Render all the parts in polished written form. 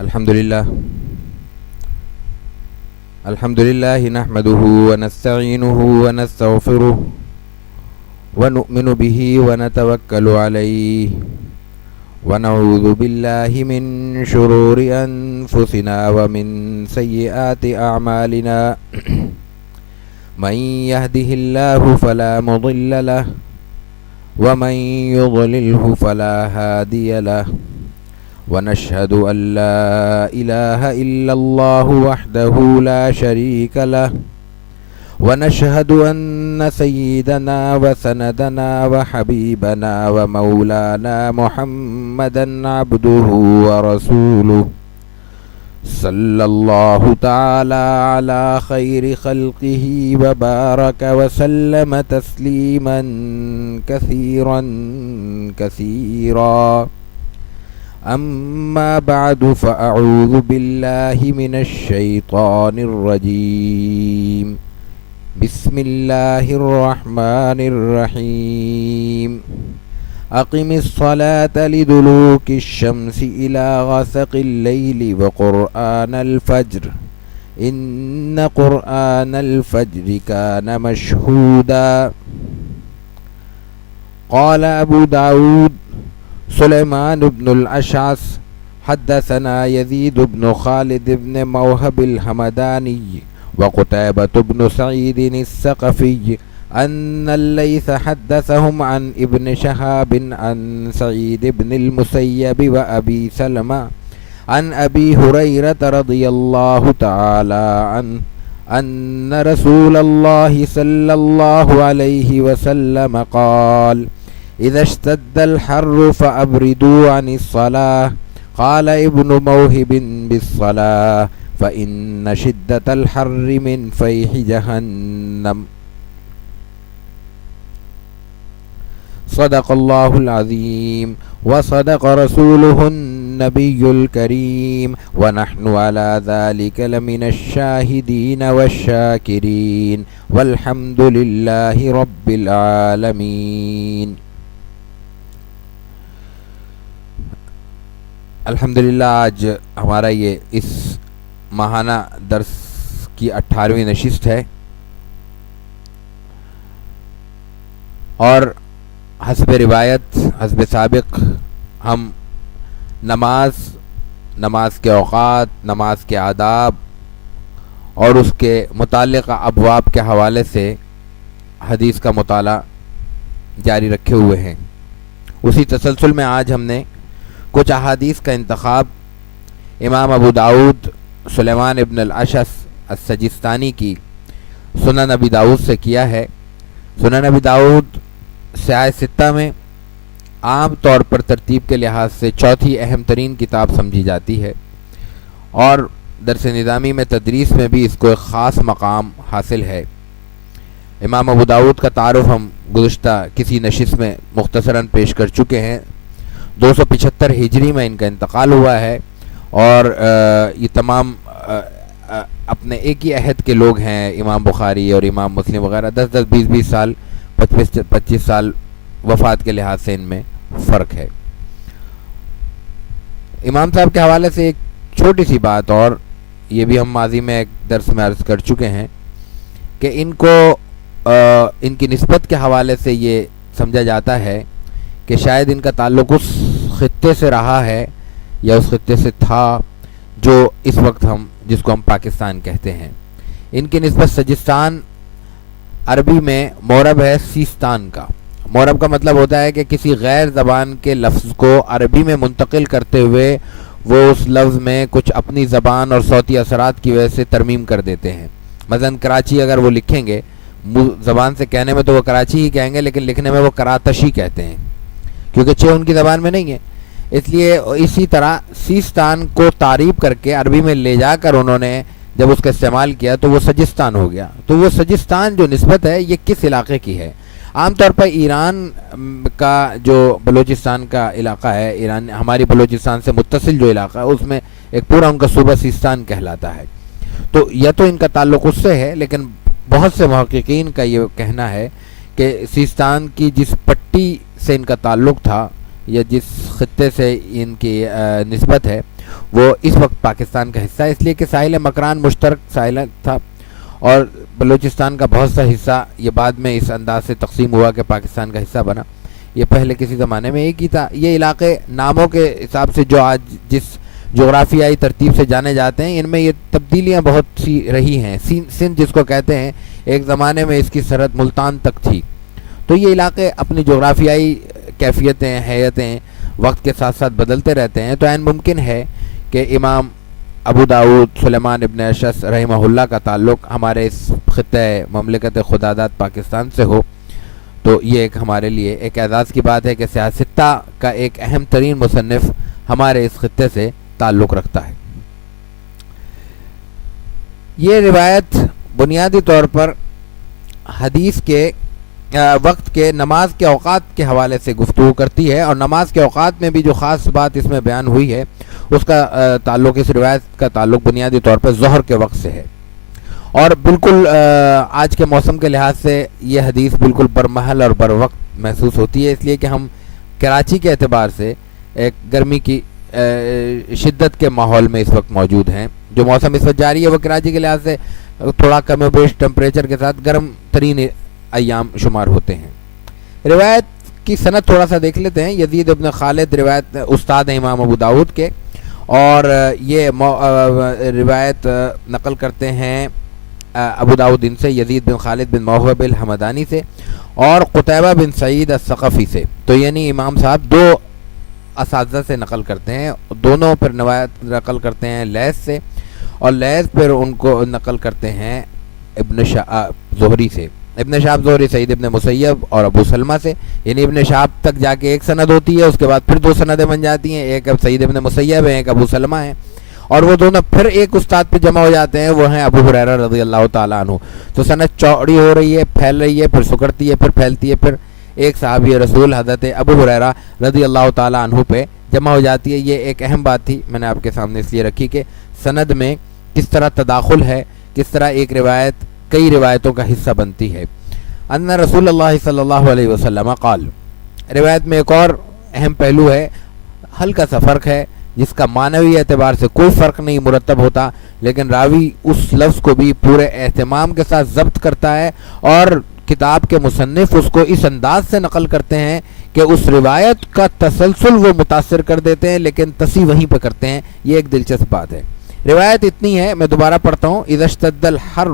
الحمد لله نحمده ونستعينه ونستغفره ونؤمن به ونتوكل عليه ونعوذ بالله من شرور أنفسنا ومن سيئات أعمالنا من يهده الله فلا مضل له ومن يضلله فلا هادي له ونشهد أن لا إله إلا الله وحده لا شريك له ونشهد أن سيدنا وسندنا وحبيبنا ومولانا محمدا عبده ورسوله صلى الله تعالى على خير خلقه وبارك وسلم تسليما كثيرا كثيرا أما بعد فأعوذ بالله من الشيطان الرجيم بسم الله الرحمن الرحيم أقم الصلاة لدلوك الشمس إلى غسق الليل وقرآن الفجر إن قرآن الفجر كان مشهودا قال أبو داود سليمان بن الأشعث حدثنا يزيد بن خالد بن موهب الحمداني وقتيبة بن سعيد الثقفي أن الليث حدثهم عن ابن شهاب عن سعيد بن المسيب وأبي سلمة عن أبي هريرة رضي الله تعالى عنه أن رسول الله صلى الله عليه وسلم قال إذا اشتد الحر فأبردوا عن الصلاة قال ابن موهب بالصلاة فإن شدة الحر من فيح جهنم صدق الله العظيم وصدق رسوله النبي الكريم ونحن على ذلك لمن الشاهدين والشاكرين والحمد لله رب العالمين. الحمدللہ آج ہمارا یہ اس ماہانہ درس کی 18ویں نشست ہے اور حسب روایت حسب سابق ہم نماز کے اوقات، نماز کے آداب اور اس کے متعلقہ ابواب کے حوالے سے حدیث کا مطالعہ جاری رکھے ہوئے ہیں. اسی تسلسل میں آج ہم نے کچھ احادیث کا انتخاب امام ابو داود سلیمان ابن الاشعث السجستانی کی سنن ابی داود سے کیا ہے. سنن ابی داود سیاہ ستہ میں عام طور پر ترتیب کے لحاظ سے چوتھی اہم ترین کتاب سمجھی جاتی ہے اور درس نظامی میں تدریس میں بھی اس کو ایک خاص مقام حاصل ہے. امام ابو داود کا تعارف ہم گزشتہ کسی نشست میں مختصراً پیش کر چکے ہیں. 275 ہجری میں ان کا انتقال ہوا ہے اور یہ تمام اپنے ایک ہی عہد کے لوگ ہیں. امام بخاری اور امام مسلم وغیرہ 10-10 20-20 سال 25 سال وفات کے لحاظ سے ان میں فرق ہے. امام صاحب کے حوالے سے ایک چھوٹی سی بات، اور یہ بھی ہم ماضی میں ایک درس میں عرض کر چکے ہیں کہ ان کو ان کی نسبت کے حوالے سے یہ سمجھا جاتا ہے کہ شاید ان کا تعلق اس خطے سے رہا ہے یا اس خطے سے تھا جو اس وقت جس کو ہم پاکستان کہتے ہیں. ان کی نسبت سجستان عربی میں مورب ہے سیستان کا. مورب کا مطلب ہوتا ہے کہ کسی غیر زبان کے لفظ کو عربی میں منتقل کرتے ہوئے وہ اس لفظ میں کچھ اپنی زبان اور صوتی اثرات کی وجہ سے ترمیم کر دیتے ہیں. مثلا کراچی اگر وہ لکھیں گے، زبان سے کہنے میں تو وہ کراچی ہی کہیں گے لیکن لکھنے میں وہ کراتشی کہتے ہیں کیونکہ چھ ان کی زبان میں نہیں ہے. اس لیے اسی طرح سیستان کو تعریب کر کے عربی میں لے جا کر انہوں نے جب اس کا استعمال کیا تو وہ سجستان ہو گیا. تو وہ سجستان جو نسبت ہے یہ کس علاقے کی ہے؟ عام طور پر ایران کا جو بلوچستان کا علاقہ ہے، ایران ہماری بلوچستان سے متصل جو علاقہ ہے، اس میں ایک پورا ان کا صوبہ سیستان کہلاتا ہے. تو یا تو ان کا تعلق اس سے ہے، لیکن بہت سے محققین کا یہ کہنا ہے کہ سیستان کی جس پٹی سے ان کا تعلق تھا، یا جس خطے سے ان کی نسبت ہے وہ اس وقت پاکستان کا حصہ ہے، اس لیے کہ ساحل مکران مشترک ساحل تھا، اور بلوچستان کا بہت سا حصہ یہ بعد میں اس انداز سے تقسیم ہوا کہ پاکستان کا حصہ بنا، یہ پہلے کسی زمانے میں ایک ہی تھا۔ یہ علاقے ناموں کے حساب سے جو آج جس جغرافیائی ترتیب سے جانے جاتے ہیں، ان میں یہ تبدیلیاں بہت سی رہی ہیں۔ سندھ جس کو کہتے ہیں، ایک زمانے میں اس کی سرحد ملتان تک تھی، تو یہ علاقے اپنی جغرافیائی کیفیتیں، حیتیں وقت کے ساتھ ساتھ بدلتے رہتے ہیں، تو عین ممکن ہے کہ امام ابو داؤد سلیمان ابن اشعث رحمہ اللہ کا تعلق ہمارے اس خطہ مملکت خداداد پاکستان سے ہو، تو یہ ایک ہمارے لیے ایک اعزاز کی بات ہے کہ سیاستہ کا ایک اہم ترین مصنف ہمارے اس خطے سے تعلق رکھتا ہے۔ یہ روایت بنیادی طور پر حدیث کے وقت کے نماز کے اوقات کے حوالے سے گفتگو کرتی ہے، اور نماز کے اوقات میں بھی جو خاص بات اس میں بیان ہوئی ہے اس کا تعلق، اس روایت کا تعلق بنیادی طور پر ظہر کے وقت سے ہے، اور بالکل آج کے موسم کے لحاظ سے یہ حدیث بالکل برمحل اور بر وقت محسوس ہوتی ہے، اس لیے کہ ہم کراچی کے اعتبار سے ایک گرمی کی شدت کے ماحول میں اس وقت موجود ہیں۔ جو موسم اس وقت جاری ہے وہ کراچی کے لحاظ سے تھوڑا کم و بیش ٹمپریچر کے ساتھ گرم ترین ایام شمار ہوتے ہیں۔ روایت کی سند تھوڑا سا دیکھ لیتے ہیں۔ یزید ابن خالد روایت استاد ہیں امام ابو داؤد کے، اور یہ روایت نقل کرتے ہیں ابو داؤد ان سے یزید بن خالد بن موہب الحمدانی سے اور قتیبہ بن سعید الثقفی سے، تو یعنی امام صاحب دو اساتذہ سے نقل کرتے ہیں، دونوں پر روایت نقل کرتے ہیں لیث سے، اور لیث پھر ان کو نقل کرتے ہیں ابن شہاب زہری سے، ابن شہاب زہری سعید ابن مسیب اور ابو سلمہ سے، یعنی ابن شہاب تک جا کے ایک سند ہوتی ہے، اس کے بعد پھر دو سندیں بن جاتی ہیں، ایک اب سعید ابن مسیب ہے، ایک ابو سلمہ ہے، اور وہ دونوں پھر ایک استاد پہ جمع ہو جاتے ہیں، وہ ہیں ابو ہریرہ رضی اللہ تعالیٰ عنہ۔ تو سند چوڑی ہو رہی ہے، پھیل رہی ہے، پھر سکڑتی ہے، پھر پھیلتی ہے، پھر ایک صحابی رسول حضرت ابو ہریرہ رضی اللہ تعالیٰ عنہ پہ جمع ہو جاتی ہے۔ یہ ایک اہم بات تھی، میں نے آپ کے سامنے اس لیے رکھی کہ سند میں کس طرح تداخل ہے، کس طرح ایک روایت کئی روایتوں کا حصہ بنتی ہے۔ ان رسول اللہ صلی اللہ علیہ وسلم قال، روایت میں ایک اور اہم پہلو ہے، ہلکا سا فرق ہے جس کا معنوی اعتبار سے کوئی فرق نہیں مرتب ہوتا، لیکن راوی اس لفظ کو بھی پورے اہتمام کے ساتھ ضبط کرتا ہے، اور کتاب کے مصنف اس کو اس انداز سے نقل کرتے ہیں کہ اس روایت کا تسلسل وہ متاثر کر دیتے ہیں، لیکن تصحیح وہیں پہ کرتے ہیں۔ یہ ایک دلچسپ بات ہے۔ روایت اتنی ہے، میں دوبارہ پڑھتا ہوں، اذا اشتد الحر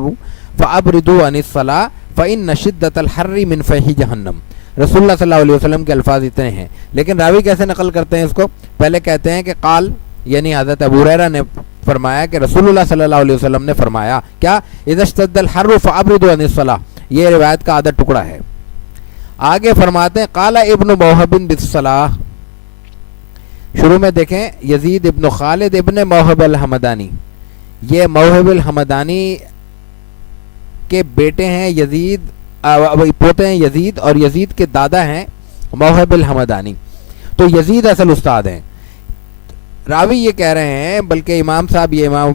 فابردوا عن الصلاة فإن شدة الحر من فیح جہنم۔ رسول اللہ صلی اللہ علیہ وسلم کے الفاظ اتنے ہیں، لیکن راوی کیسے نقل کرتے ہیں اس کو؟ پہلے کہتے ہیں کہ قال، یعنی حضرت ابو ہریرہ نے فرمایا کہ رسول اللہ صلی اللہ علیہ وسلم نے فرمایا کیا؟ اذا اشتد الحر فابردوا عن الصلاة، یہ روایت کا آدھا ٹکڑا ہے۔ آگے فرماتے ہیں قال ابن موہب بالصلاة، شروع میں دیکھیں یزید ابن خالد ابن موہب الحمدانی، یہ موہب الحمدانی کے بیٹے ہیں یزید، پوتے ہیں یزید، اور یزید کے دادا ہیں موہب الحمدانی، تو یزید اصل استاد ہیں۔ راوی یہ کہہ رہے ہیں، بلکہ امام صاحب یہ امام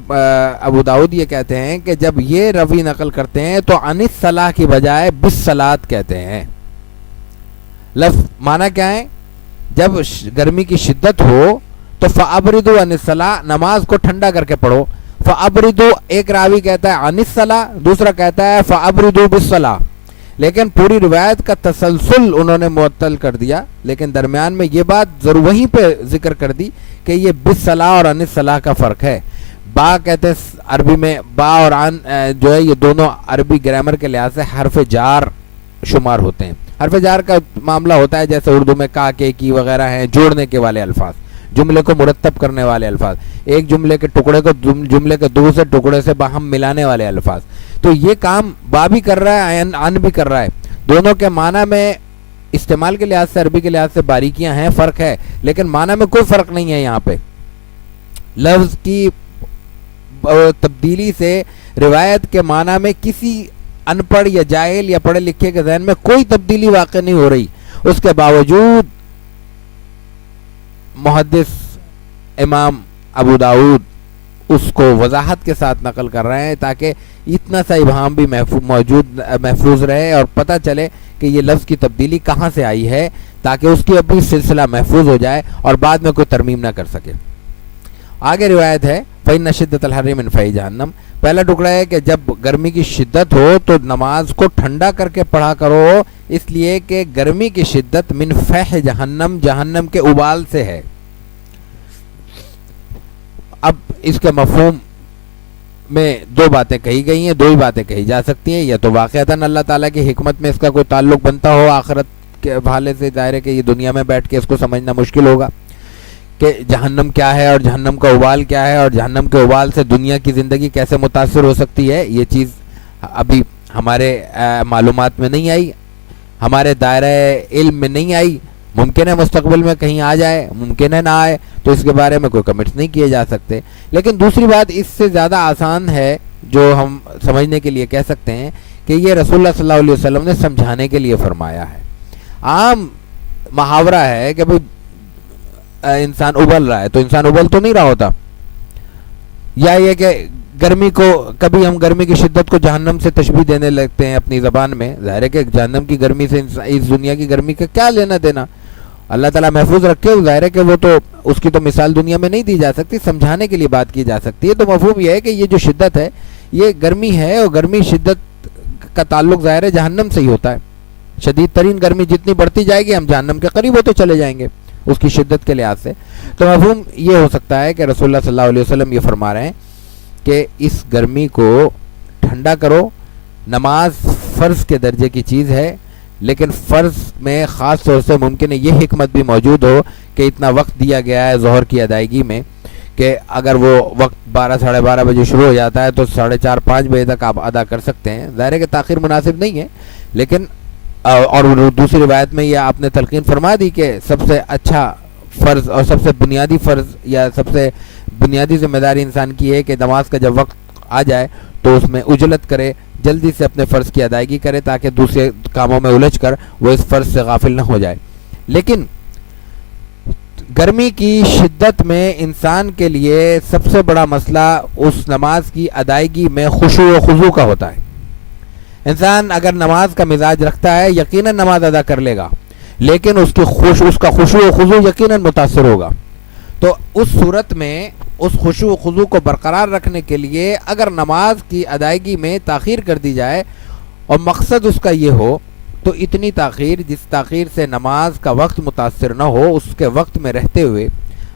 ابو داؤد یہ کہتے ہیں کہ جب یہ راوی نقل کرتے ہیں تو عن الصلاۃ کی بجائے بالصلاۃ کہتے ہیں۔ لفظ معنی کیا ہے؟ جب گرمی کی شدت ہو تو فابردوا عن الصلاۃ، نماز کو ٹھنڈا کر کے پڑھو۔ فابردوا ایک راوی کہتا ہے عن الصلاۃ، دوسرا کہتا ہے فابردوا بالصلاۃ، لیکن پوری روایت کا تسلسل انہوں نے معطل کر دیا، لیکن درمیان میں یہ بات ضرور وہیں پہ ذکر کر دی کہ یہ بالصلاۃ اور عن الصلاۃ کا فرق ہے۔ با کہتے ہیں عربی میں، با اور عن جو ہے یہ دونوں عربی گرامر کے لحاظ سے حرف جار شمار ہوتے ہیں۔ حرف جار کا معاملہ ہوتا ہے جیسے اردو میں کا، کے، کی وغیرہ ہیں، جوڑنے کے والے الفاظ، جملے کو مرتب کرنے والے الفاظ، ایک جملے کے ٹکڑے کو جملے کے دوسرے ٹکڑے سے باہم ملانے والے الفاظ۔ تو یہ کام با بھی کر رہا ہے، عن بھی کر رہا ہے، دونوں کے معنی میں استعمال کے لحاظ سے، عربی کے لحاظ سے باریکیاں ہیں، فرق ہے، لیکن معنی میں کوئی فرق نہیں ہے۔ یہاں پہ لفظ کی تبدیلی سے روایت کے معنی میں کسی ان پڑھ یا جاہل یا پڑھے لکھے کے ذہن میں کوئی تبدیلی واقع نہیں ہو رہی، اس کے باوجود محدث امام ابو داؤد اس کو وضاحت کے ساتھ نقل کر رہے ہیں تاکہ اتنا سا ابہام بھی محفوظ رہے اور پتہ چلے کہ یہ لفظ کی تبدیلی کہاں سے آئی ہے، تاکہ اس کی ابھی سلسلہ محفوظ ہو جائے اور بعد میں کوئی ترمیم نہ کر سکے۔ آگے روایت ہے فَإِنَّ شِدَّةَ الْحَرِّ مِنْ فَيْحِ جہنم، پہلا ٹکڑا ہے کہ جب گرمی کی شدت ہو تو نماز کو ٹھنڈا کر کے پڑھا کرو، اس لیے کہ گرمی کی شدت من فیح جہنم، جہنم کے ابال سے ہے۔ اب اس کے مفہوم میں دو باتیں کہی گئی ہیں، دو ہی باتیں کہی جا سکتی ہیں، یا تو واقعتاً اللہ تعالیٰ کی حکمت میں اس کا کوئی تعلق بنتا ہو آخرت کے حوالے سے، ظاہر ہے کہ یہ دنیا میں بیٹھ کے اس کو سمجھنا مشکل ہوگا کہ جہنم کیا ہے اور جہنم کا ابال کیا ہے اور جہنم کے ابال سے دنیا کی زندگی کیسے متاثر ہو سکتی ہے، یہ چیز ابھی ہمارے معلومات میں نہیں آئی، ہمارے دائرہ علم میں نہیں آئی، ممکن ہے مستقبل میں کہیں آ جائے، ممکن ہے نہ آئے، تو اس کے بارے میں کوئی کمنٹس نہیں کیے جا سکتے۔ لیکن دوسری بات اس سے زیادہ آسان ہے جو ہم سمجھنے کے لیے کہہ سکتے ہیں کہ یہ رسول اللہ صلی اللہ علیہ وسلم نے سمجھانے کے لیے فرمایا ہے۔ عام محاورہ ہے کہ بھئی انسان ابل رہا ہے تو انسان ابل تو نہیں رہا ہوتا، یا یہ کہ گرمی کو کبھی ہم گرمی کی شدت کو جہنم سے تشبیہ دینے لگتے ہیں اپنی زبان میں، ظاہر ہے کہ جہنم کی گرمی سے اس دنیا کی گرمی کا کیا لینا دینا، اللہ تعالیٰ محفوظ رکھے، ظاہر ہے کہ وہ تو اس کی تو مثال دنیا میں نہیں دی جا سکتی، سمجھانے کے لیے بات کی جا سکتی ہے۔ تو مفہوم یہ ہے کہ یہ جو شدت ہے یہ گرمی ہے، اور گرمی شدت کا تعلق ظاہر ہے جہنم سے ہی ہوتا ہے۔ شدید ترین گرمی جتنی بڑھتی جائے گی ہم جہنم کے قریب ہوتے چلے جائیں گے اس کی شدت کے لحاظ سے۔ تو مفہوم یہ ہو سکتا ہے کہ رسول اللہ صلی اللہ علیہ وسلم یہ فرما رہے ہیں کہ اس گرمی کو ٹھنڈا کرو، نماز فرض کے درجے کی چیز ہے، لیکن فرض میں خاص طور سے ممکن ہے یہ حکمت بھی موجود ہو کہ اتنا وقت دیا گیا ہے ظہر کی ادائیگی میں کہ اگر وہ وقت 12 ساڑھے 12 بجے شروع ہو جاتا ہے تو 4:30 5 بجے تک آپ ادا کر سکتے ہیں۔ ظاہر ہے کہ تاخیر مناسب نہیں ہے، لیکن اور دوسری روایت میں یہ آپ نے تلقین فرما دی کہ سب سے اچھا فرض اور سب سے بنیادی فرض یا سب سے بنیادی ذمہ داری انسان کی ہے کہ نماز کا جب وقت آ جائے تو اس میں عجلت کرے، جلدی سے اپنے فرض کی ادائیگی کرے تاکہ دوسرے کاموں میں الجھ کر وہ اس فرض سے غافل نہ ہو جائے۔ لیکن گرمی کی شدت میں انسان کے لیے سب سے بڑا مسئلہ اس نماز کی ادائیگی میں خشوع و خضوع کا ہوتا ہے۔ انسان اگر نماز کا مزاج رکھتا ہے یقیناً نماز ادا کر لے گا، لیکن اس کا خشوع و خضوع یقیناً متاثر ہوگا۔ تو اس صورت میں اس خشوع و خضوع کو برقرار رکھنے کے لیے اگر نماز کی ادائیگی میں تاخیر کر دی جائے اور مقصد اس کا یہ ہو تو اتنی تاخیر جس تاخیر سے نماز کا وقت متاثر نہ ہو، اس کے وقت میں رہتے ہوئے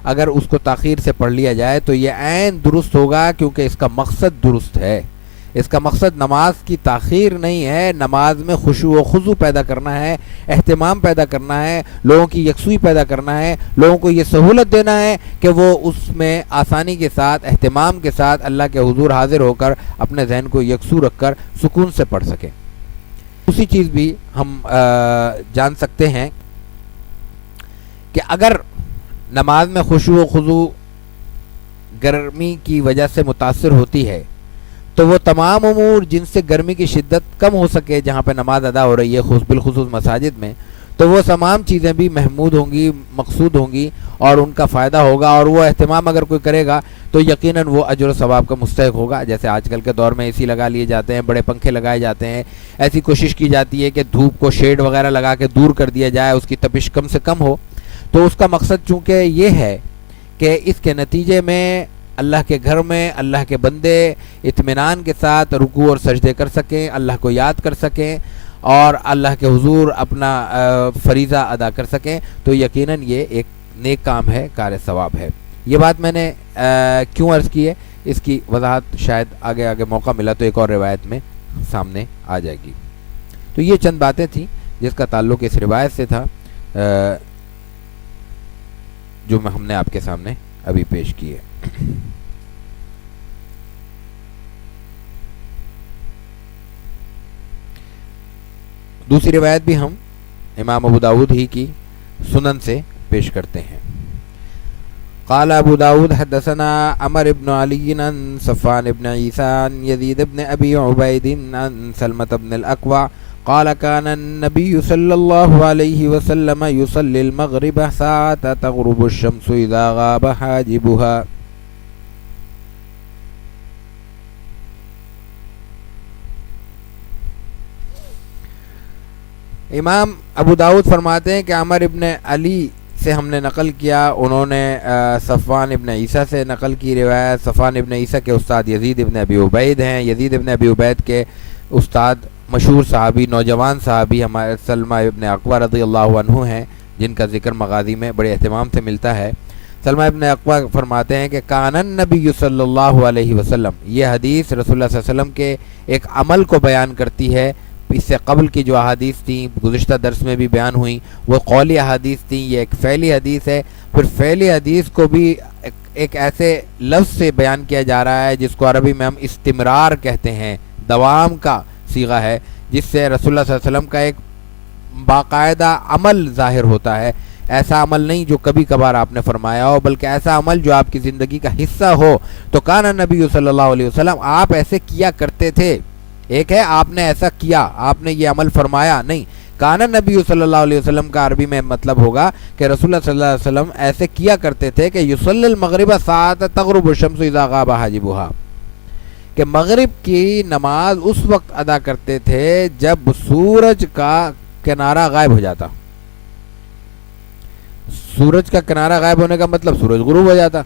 اگر اس کو تاخیر سے پڑھ لیا جائے تو یہ عین درست ہوگا، کیونکہ اس کا مقصد درست ہے۔ اس کا مقصد نماز کی تاخیر نہیں ہے، نماز میں خشوع و خضوع پیدا کرنا ہے، اہتمام پیدا کرنا ہے، لوگوں کی یکسوئی پیدا کرنا ہے، لوگوں کو یہ سہولت دینا ہے کہ وہ اس میں آسانی کے ساتھ، اہتمام کے ساتھ اللہ کے حضور حاضر ہو کر اپنے ذہن کو یکسو رکھ کر سکون سے پڑھ سکیں۔ دوسری چیز بھی ہم جان سکتے ہیں کہ اگر نماز میں خشوع و خضوع گرمی کی وجہ سے متاثر ہوتی ہے تو وہ تمام امور جن سے گرمی کی شدت کم ہو سکے جہاں پہ نماز ادا ہو رہی ہے بالخصوص مساجد میں، تو وہ تمام چیزیں بھی محمود ہوں گی، مقصود ہوں گی اور ان کا فائدہ ہوگا، اور وہ اہتمام اگر کوئی کرے گا تو یقیناً وہ اجر و ثواب کا مستحق ہوگا۔ جیسے آج کل کے دور میں اے سی لگا لیے جاتے ہیں، بڑے پنکھے لگائے جاتے ہیں، ایسی کوشش کی جاتی ہے کہ دھوپ کو شیڈ وغیرہ لگا کے دور کر دیا جائے، اس کی تپش کم سے کم ہو۔ تو اس کا مقصد چونکہ یہ ہے کہ اس کے نتیجے میں اللہ کے گھر میں اللہ کے بندے اطمینان کے ساتھ رکوع اور سجدے کر سکیں، اللہ کو یاد کر سکیں اور اللہ کے حضور اپنا فریضہ ادا کر سکیں، تو یقیناً یہ ایک نیک کام ہے، کار ثواب ہے۔ یہ بات میں نے کیوں عرض کی ہے، اس کی وضاحت شاید آگے موقع ملا تو ایک اور روایت میں سامنے آ جائے گی۔ تو یہ چند باتیں تھیں جس کا تعلق اس روایت سے تھا جو ہم نے آپ کے سامنے ابھی پیش کی ہے۔ دوسری روایت بھی ہم امام ابو داود ہی کی سنن سے پیش کرتے ہیں۔ قال ابو داود حدثنا عمر بن علی عن صفوان بن عیسیٰ عن یزید بن ابی عبید عن سلمة بن الاکوع قال كان النبي صلى الله عليه وسلم يصلي المغرب ساعة تغرب الشمس اذا غاب حاجبها۔ امام ابو داؤد فرماتے ہیں کہ عمر ابن علی سے ہم نے نقل کیا، انہوں نے صفوان ابن عیسیٰ سے نقل کی روایت۔ صفوان ابن عیسیٰ کے استاد یزید ابن ابی عبید ہیں، یزید ابن ابی عبید کے استاد مشہور صحابی، نوجوان صحابی ہمارے سلمہ ابن اقویٰ رضی اللہ عنہ ہیں، جن کا ذکر مغازی میں بڑے اہتمام سے ملتا ہے۔ سلمہ ابن اقویٰ فرماتے ہیں کہ کان النبی صلی اللہ علیہ وسلم، یہ حدیث رسول اللہ صلی اللہ علیہ وسلم کے ایک عمل کو بیان کرتی ہے۔ اس سے قبل کی جو احادیث تھیں گزشتہ درس میں بھی بیان ہوئیں وہ قولی احادیث تھیں، یہ ایک فعلی حدیث ہے۔ پھر فعلی حدیث کو بھی ایک ایسے لفظ سے بیان کیا جا رہا ہے جس کو عربی میں ہم استمرار کہتے ہیں، دوام کا صیغہ ہے، جس سے رسول اللہ صلی اللہ علیہ وسلم کا ایک باقاعدہ عمل ظاہر ہوتا ہے۔ ایسا عمل نہیں جو کبھی کبھار آپ نے فرمایا ہو، بلکہ ایسا عمل جو آپ کی زندگی کا حصہ ہو۔ تو کان نبی صلی اللہ علیہ وسلم، آپ ایسے کیا کرتے تھے۔ ایک ہے آپ نے ایسا کیا، آپ نے یہ عمل فرمایا، نہیں، کان نبی صلی اللہ علیہ وسلم کا عربی میں مطلب ہوگا کہ رسول اللہ صلی اللہ علیہ وسلم ایسے کیا کرتے تھے کہ یصلی المغرب ساعۃ تغرب الشمس اذا غاب حاجبها، کہ مغرب کی نماز اس وقت ادا کرتے تھے جب سورج کا کنارہ غائب ہو جاتا۔ سورج کا کنارہ غائب ہونے کا مطلب سورج غروب ہو جاتا،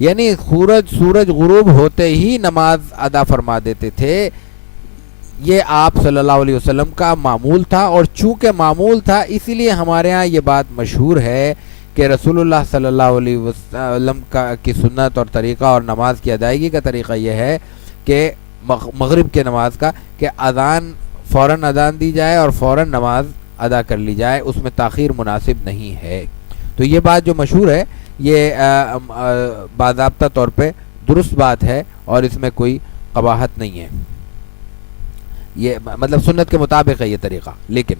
یعنی سورج غروب ہوتے ہی نماز ادا فرما دیتے تھے۔ یہ آپ صلی اللہ علیہ وسلم کا معمول تھا، اور چونکہ معمول تھا اسی لیے ہمارے ہاں یہ بات مشہور ہے کہ رسول اللہ صلی اللہ علیہ وسلم کی سنت اور طریقہ اور نماز کی ادائیگی کا طریقہ یہ ہے کہ مغرب کے نماز کا کہ فوراً اذان دی جائے اور فوراً نماز ادا کر لی جائے، اس میں تاخیر مناسب نہیں ہے۔ تو یہ بات جو مشہور ہے یہ باضابطہ طور پہ درست بات ہے اور اس میں کوئی قباحت نہیں ہے، یہ مطلب سنت کے مطابق ہے یہ طریقہ۔ لیکن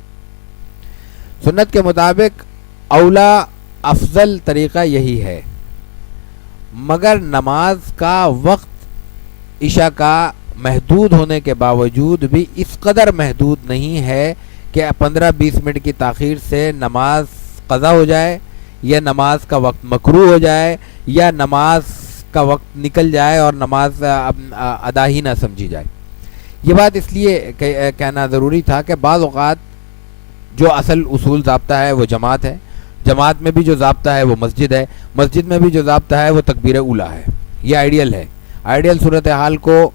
سنت کے مطابق اولا افضل طریقہ یہی ہے، مگر نماز کا وقت عشاء کا محدود ہونے کے باوجود بھی اس قدر محدود نہیں ہے کہ 15-20 منٹ کی تاخیر سے نماز قضا ہو جائے، یا نماز کا وقت مکروہ ہو جائے، یا نماز کا وقت نکل جائے اور نماز ادا ہی نہ سمجھی جائے۔ یہ بات اس لیے کہنا ضروری تھا کہ بعض اوقات جو اصل اصول ضابطہ ہے وہ جماعت ہے، جماعت میں بھی جو ضابطہ ہے وہ مسجد ہے، مسجد میں بھی جو ضابطہ ہے وہ تکبیر اولیٰ ہے۔ یہ آئیڈیل ہے، آئیڈیل صورتحال کو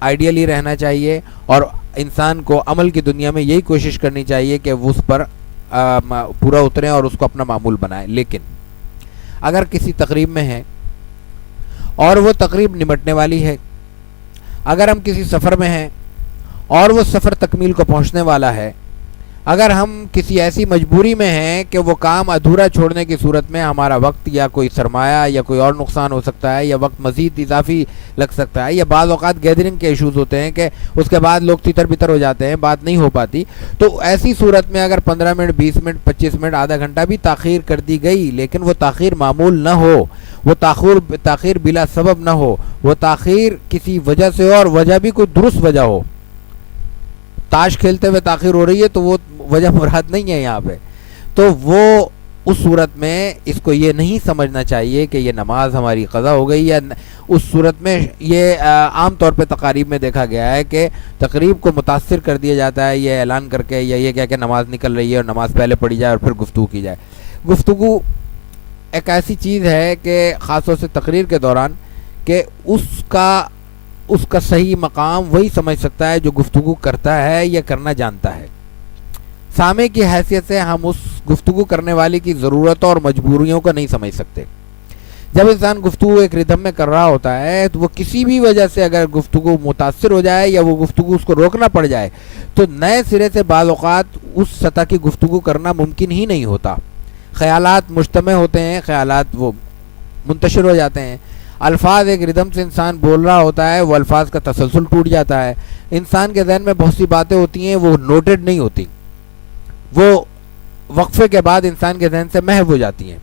آئیڈیل ہی رہنا چاہیے، اور انسان کو عمل کی دنیا میں یہی کوشش کرنی چاہیے کہ وہ اس پر پورا اتریں اور اس کو اپنا معمول بنائیں۔ لیکن اگر کسی تقریب میں ہیں اور وہ تقریب نمٹنے والی ہے، اگر ہم کسی سفر میں ہیں اور وہ سفر تکمیل کو پہنچنے والا ہے، اگر ہم کسی ایسی مجبوری میں ہیں کہ وہ کام ادھورا چھوڑنے کی صورت میں ہمارا وقت یا کوئی سرمایہ یا کوئی اور نقصان ہو سکتا ہے، یا وقت مزید اضافی لگ سکتا ہے، یا بعض اوقات گیدرنگ کے ایشوز ہوتے ہیں کہ اس کے بعد لوگ تتر بتر ہو جاتے ہیں، بات نہیں ہو پاتی، تو ایسی صورت میں اگر 15 منٹ 20 منٹ 25 منٹ آدھا گھنٹہ بھی تاخیر کر دی گئی، لیکن وہ تاخیر معمول نہ ہو، وہ تاخیر بلا سبب نہ ہو، وہ تاخیر کسی وجہ سے ہو اور وجہ بھی کوئی درست وجہ ہو، تاش کھیلتے ہوئے تاخیر ہو رہی ہے تو وہ وجہ مراد نہیں ہے یہاں پہ، تو وہ اس صورت میں اس کو یہ نہیں سمجھنا چاہیے کہ یہ نماز ہماری قضا ہو گئی، یا اس صورت میں یہ عام طور پہ تقاریب میں دیکھا گیا ہے کہ تقریب کو متاثر کر دیا جاتا ہے یہ اعلان کر کے، یا یہ کہہ کہ نماز نکل رہی ہے اور نماز پہلے پڑھی جائے اور پھر گفتگو کی جائے۔ گفتگو ایک ایسی چیز ہے کہ خاص طور سے تقریر کے دوران کہ اس کا صحیح مقام وہی سمجھ سکتا ہے جو گفتگو کرتا ہے یا کرنا جانتا ہے۔ سامع کی حیثیت سے ہم اس گفتگو کرنے والے کی ضرورتوں اور مجبوریوں کو نہیں سمجھ سکتے۔ جب انسان گفتگو ایک ردھم میں کر رہا ہوتا ہے تو وہ کسی بھی وجہ سے اگر گفتگو متاثر ہو جائے یا وہ گفتگو اس کو روکنا پڑ جائے تو نئے سرے سے بعض اوقات اس سطح کی گفتگو کرنا ممکن ہی نہیں ہوتا۔ خیالات مجتمع ہوتے ہیں، خیالات وہ منتشر ہو جاتے ہیں، الفاظ ایک ردھم سے انسان بول رہا ہوتا ہے، وہ الفاظ کا تسلسل ٹوٹ جاتا ہے، انسان کے ذہن میں بہت سی باتیں ہوتی ہیں وہ نوٹڈ نہیں ہوتی، وہ وقفے کے بعد انسان کے ذہن سے محو ہو جاتی ہیں۔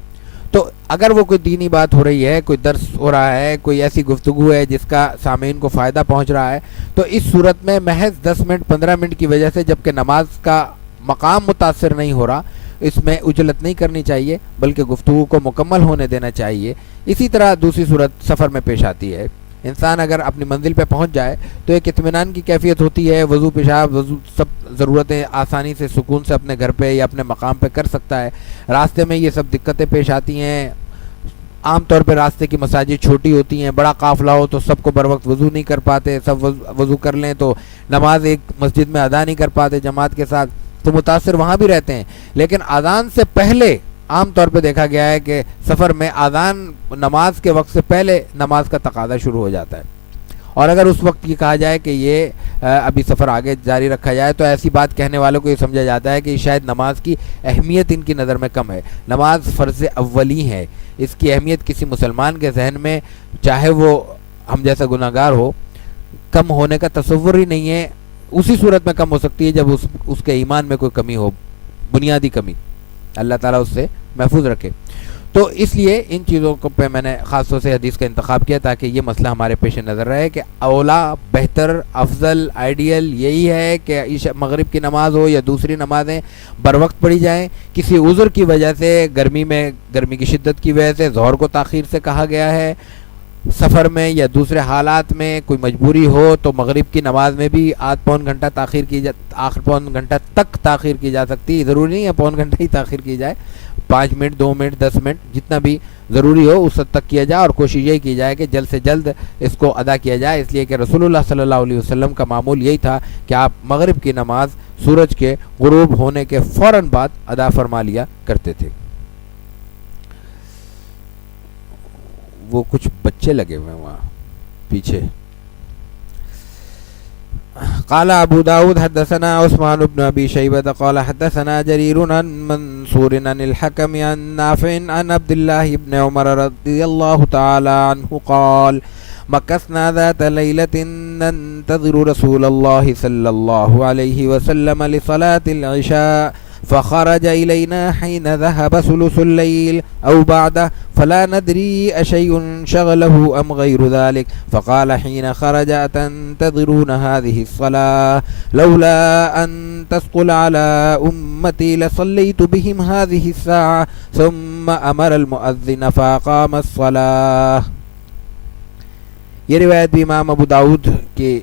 تو اگر وہ کوئی دینی بات ہو رہی ہے، کوئی درس ہو رہا ہے، کوئی ایسی گفتگو ہے جس کا سامعین کو فائدہ پہنچ رہا ہے، تو اس صورت میں محض 10 منٹ 15 منٹ کی وجہ سے جبکہ نماز کا مقام متاثر نہیں ہو رہا، اس میں عجلت نہیں کرنی چاہیے بلکہ گفتگو کو مکمل ہونے دینا چاہیے۔ اسی طرح دوسری صورت سفر میں پیش آتی ہے۔ انسان اگر اپنی منزل پہ پہنچ جائے تو ایک اطمینان کی کیفیت ہوتی ہے، وضو پیشاب وضو سب ضرورتیں آسانی سے سکون سے اپنے گھر پہ یا اپنے مقام پہ کر سکتا ہے۔ راستے میں یہ سب دقتیں پیش آتی ہیں، عام طور پہ راستے کی مساجد چھوٹی ہوتی ہیں، بڑا قافلہ ہو تو سب کو بر وقت وضو نہیں کر پاتے، سب وضو کر لیں تو نماز ایک مسجد میں ادا نہیں کر پاتے جماعت کے ساتھ، تو متاثر وہاں بھی رہتے ہیں۔ لیکن اذان سے پہلے عام طور پہ دیکھا گیا ہے کہ سفر میں اذان نماز کے وقت سے پہلے نماز کا تقاضا شروع ہو جاتا ہے، اور اگر اس وقت یہ کہا جائے کہ یہ ابھی سفر آگے جاری رکھا جائے تو ایسی بات کہنے والوں کو یہ سمجھا جاتا ہے کہ شاید نماز کی اہمیت ان کی نظر میں کم ہے۔ نماز فرض اولی ہے، اس کی اہمیت کسی مسلمان کے ذہن میں چاہے وہ ہم جیسا گناہ گار ہو کم ہونے کا تصور ہی نہیں ہے۔ اسی صورت میں کم ہو سکتی ہے جب اس کے ایمان میں کوئی کمی ہو، بنیادی کمی، اللہ تعالیٰ اس سے محفوظ رکھے۔ تو اس لیے ان چیزوں کو پہ میں نے خاص طور سے حدیث کا انتخاب کیا تاکہ یہ مسئلہ ہمارے پیش نظر رہے کہ اولا، بہتر، افضل، آئیڈیل یہی ہے کہ مغرب کی نماز ہو یا دوسری نمازیں بر وقت پڑھی جائیں۔ کسی عذر کی وجہ سے گرمی کی شدت کی وجہ سے ظہر کو تاخیر سے کہا گیا ہے، سفر میں یا دوسرے حالات میں کوئی مجبوری ہو تو مغرب کی نماز میں بھی آدھ پون گھنٹہ آخر پون گھنٹہ تک تاخیر کی جا سکتی ہے، ضروری نہیں ہے پون گھنٹہ ہی تاخیر کی جائے، 5 منٹ 2 منٹ 10 منٹ جتنا بھی ضروری ہو اس حد تک کیا جائے، اور کوشش یہی کی جائے کہ جلد سے جلد اس کو ادا کیا جائے، اس لیے کہ رسول اللہ صلی اللہ علیہ وسلم کا معمول یہی تھا کہ آپ مغرب کی نماز سورج کے غروب ہونے کے فوراً بعد ادا فرما لیا کرتے تھے۔ وہ کچھ بچے لگے ہوئے ہیں وہاں پیچھے۔ قال ابو داود حدثنا عثمان بن ابي شيبة قال حدثنا جرير عن منصور عن الحكم عن نافع عن عبد الله بن عمر رضي الله تعالى عنه قال مكثنا ذات ليلة ننتظر رسول الله صلى الله عليه وسلم لصلاة العشاء فخرج إلينا حين ذهب ثلث الليل أو بعده فلا ندري أشيء شغله أم غير ذلك فقال حين خرج أتنتظرون هذه الصلاة لولا أن تثقل على أمتي لصليت بهم هذه الساعة ثم أمر المؤذن فأقام الصلاة۔ یہ روایت بھی امام ابو داود کے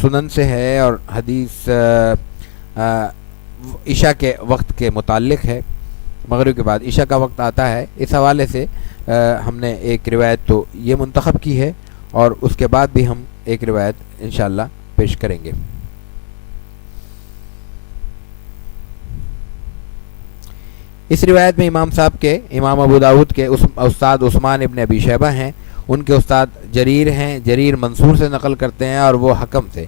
سنن سے ہے اور حدیث عشاء کے وقت کے متعلق ہے، مغرب کے بعد عشاء کا وقت آتا ہے۔ اس حوالے سے ہم نے ایک روایت تو یہ منتخب کی ہے اور اس کے بعد بھی ہم ایک روایت انشاءاللہ پیش کریں گے۔ اس روایت میں امام صاحب کے، امام ابو داود کے استاد عثمان ابن ابی شیبہ ہیں، ان کے استاد جریر ہیں، جریر منصور سے نقل کرتے ہیں اور وہ حکم سے،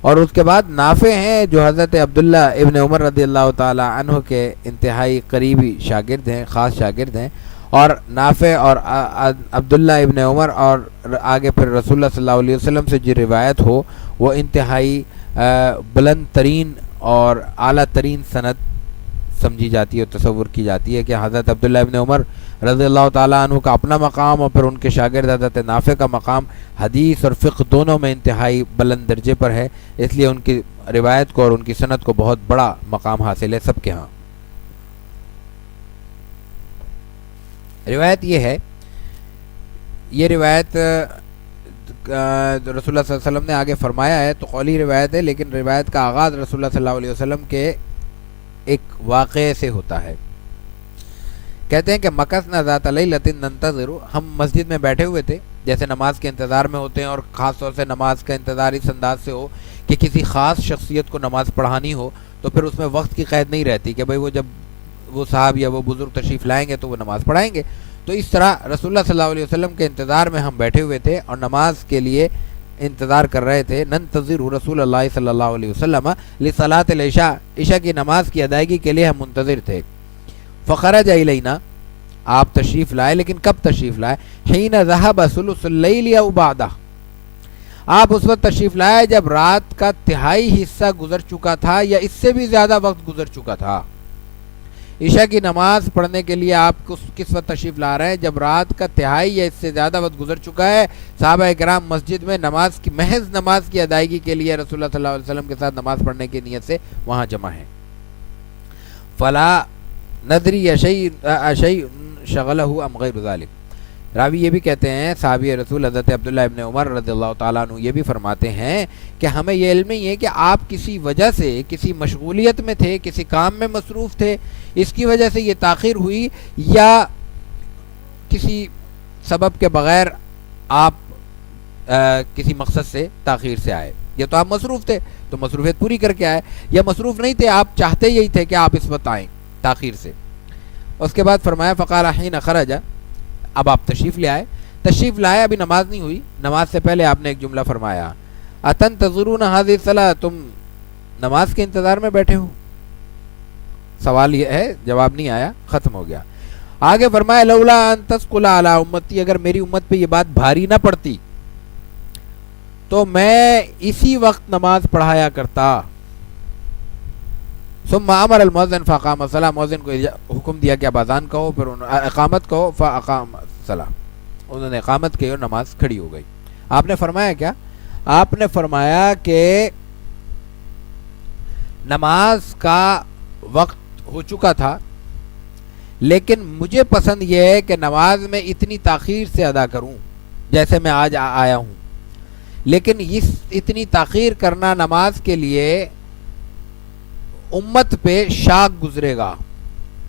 اور اس کے بعد نافع ہیں جو حضرت عبداللہ ابن عمر رضی اللہ تعالی عنہ کے انتہائی قریبی شاگرد ہیں، خاص شاگرد ہیں، اور نافع اور عبداللہ ابن عمر اور آگے پھر رسول اللہ صلی اللہ علیہ وسلم سے جو روایت ہو وہ انتہائی بلند ترین اور اعلیٰ ترین سند سمجھی جاتی ہے اور تصور کی جاتی ہے کہ حضرت عبداللہ ابن عمر رضی اللہ تعالیٰ عنہ کا اپنا مقام اور پھر ان کے شاگرد حضرت نافع کا مقام حدیث اور فقہ دونوں میں انتہائی بلند درجے پر ہے، اس لیے ان کی روایت کو اور ان کی سند کو بہت بڑا مقام حاصل ہے سب کے ہاں۔ روایت یہ ہے، یہ روایت رسول اللہ صلی اللہ علیہ وسلم نے آگے فرمایا ہے تو قولی روایت ہے، لیکن روایت کا آغاز رسول اللہ صلی اللہ علیہ وسلم کے ایک واقعے سے ہوتا ہے۔ کہتے ہیں کہ مکثنا ذات لیلۃ ننتظر، ہم مسجد میں بیٹھے ہوئے تھے جیسے نماز کے انتظار میں ہوتے ہیں، اور خاص طور سے نماز کا انتظار اس انداز سے ہو کہ کسی خاص شخصیت کو نماز پڑھانی ہو تو پھر اس میں وقت کی قید نہیں رہتی کہ بھئی وہ جب وہ صاحب یا وہ بزرگ تشریف لائیں گے تو وہ نماز پڑھائیں گے۔ تو اس طرح رسول اللہ صلی اللہ علیہ وسلم کے انتظار میں ہم بیٹھے ہوئے تھے اور نماز کے لیے انتظار کر رہے تھے۔ ننتظر رسول اللہ صلی اللہ علیہ وسلم لصلاۃ العشاء، عشاء کی نماز کی ادائیگی کے لیے ہم منتظر تھے۔ فخرج الینا، آپ تشریف لائے، لیکن کب تشریف لائے؟ حین ذهب ثلث اللیل او بعدہ، آپ اس وقت تشریف لائے جب رات کا تہائی حصہ گزر چکا تھا یا اس سے بھی زیادہ وقت گزر چکا تھا۔ عشاء کی نماز پڑھنے کے لیے آپ کس وقت تشریف لا رہے ہیں؟ جب رات کا تہائی یا اس سے زیادہ وقت گزر چکا ہے۔ صحابہ کرام مسجد میں نماز کی، محض نماز کی ادائیگی کے لیے رسول اللہ صلی اللہ علیہ وسلم کے ساتھ نماز پڑھنے کی نیت سے وہاں جمع ہیں۔ فلا ندری شیء شغلہ ام غیر ذلک، راوی یہ بھی کہتے ہیں صحابی رسول حضرت عبداللہ ابن عمر رضی اللہ تعالیٰ عنہ یہ بھی فرماتے ہیں کہ ہمیں یہ علم نہیں ہے کہ آپ کسی وجہ سے کسی مشغولیت میں تھے، کسی کام میں مصروف تھے، اس کی وجہ سے یہ تاخیر ہوئی، یا کسی سبب کے بغیر آپ کسی مقصد سے تاخیر سے آئے. یا تو آپ مصروف تھے تو مصروفیت پوری کر کے آئے، یا مصروف نہیں تھے، آپ چاہتے یہی تھے کہ آپ اس وقت آئیں تاخیر سے. اس کے بعد فرمایا فقال حین خرج، اب آپ تشریف لے آئے، تشریف لائے، ابھی نماز نہیں ہوئی، نماز سے پہلے آپ نے ایک جملہ فرمایا اتنتظرون هذه الصلاۃ، تم نماز کے انتظار میں بیٹھے ہو. سوال یہ ہے، جواب نہیں آیا، ختم ہو گیا. آگے فرمایا لولا ان تثقل علی امتی، اگر میری امت پہ یہ بات بھاری نہ پڑتی تو میں اسی وقت نماز پڑھایا کرتا. ثم امر المؤذن فاقام الصلاۃ، مؤذن کو حکم دیا کہ اب اذان کہو، پھر اقامت کہو، فاقام الصلاۃ، انہوں نے اقامت کی اور نماز کھڑی ہو گئی. آپ نے فرمایا کیا؟ آپ نے فرمایا کہ نماز کا وقت ہو چکا تھا، لیکن مجھے پسند یہ ہے کہ نماز میں اتنی تاخیر سے ادا کروں جیسے میں آج آیا ہوں، لیکن اتنی تاخیر کرنا نماز کے لیے امت پہ شاق گزرے گا،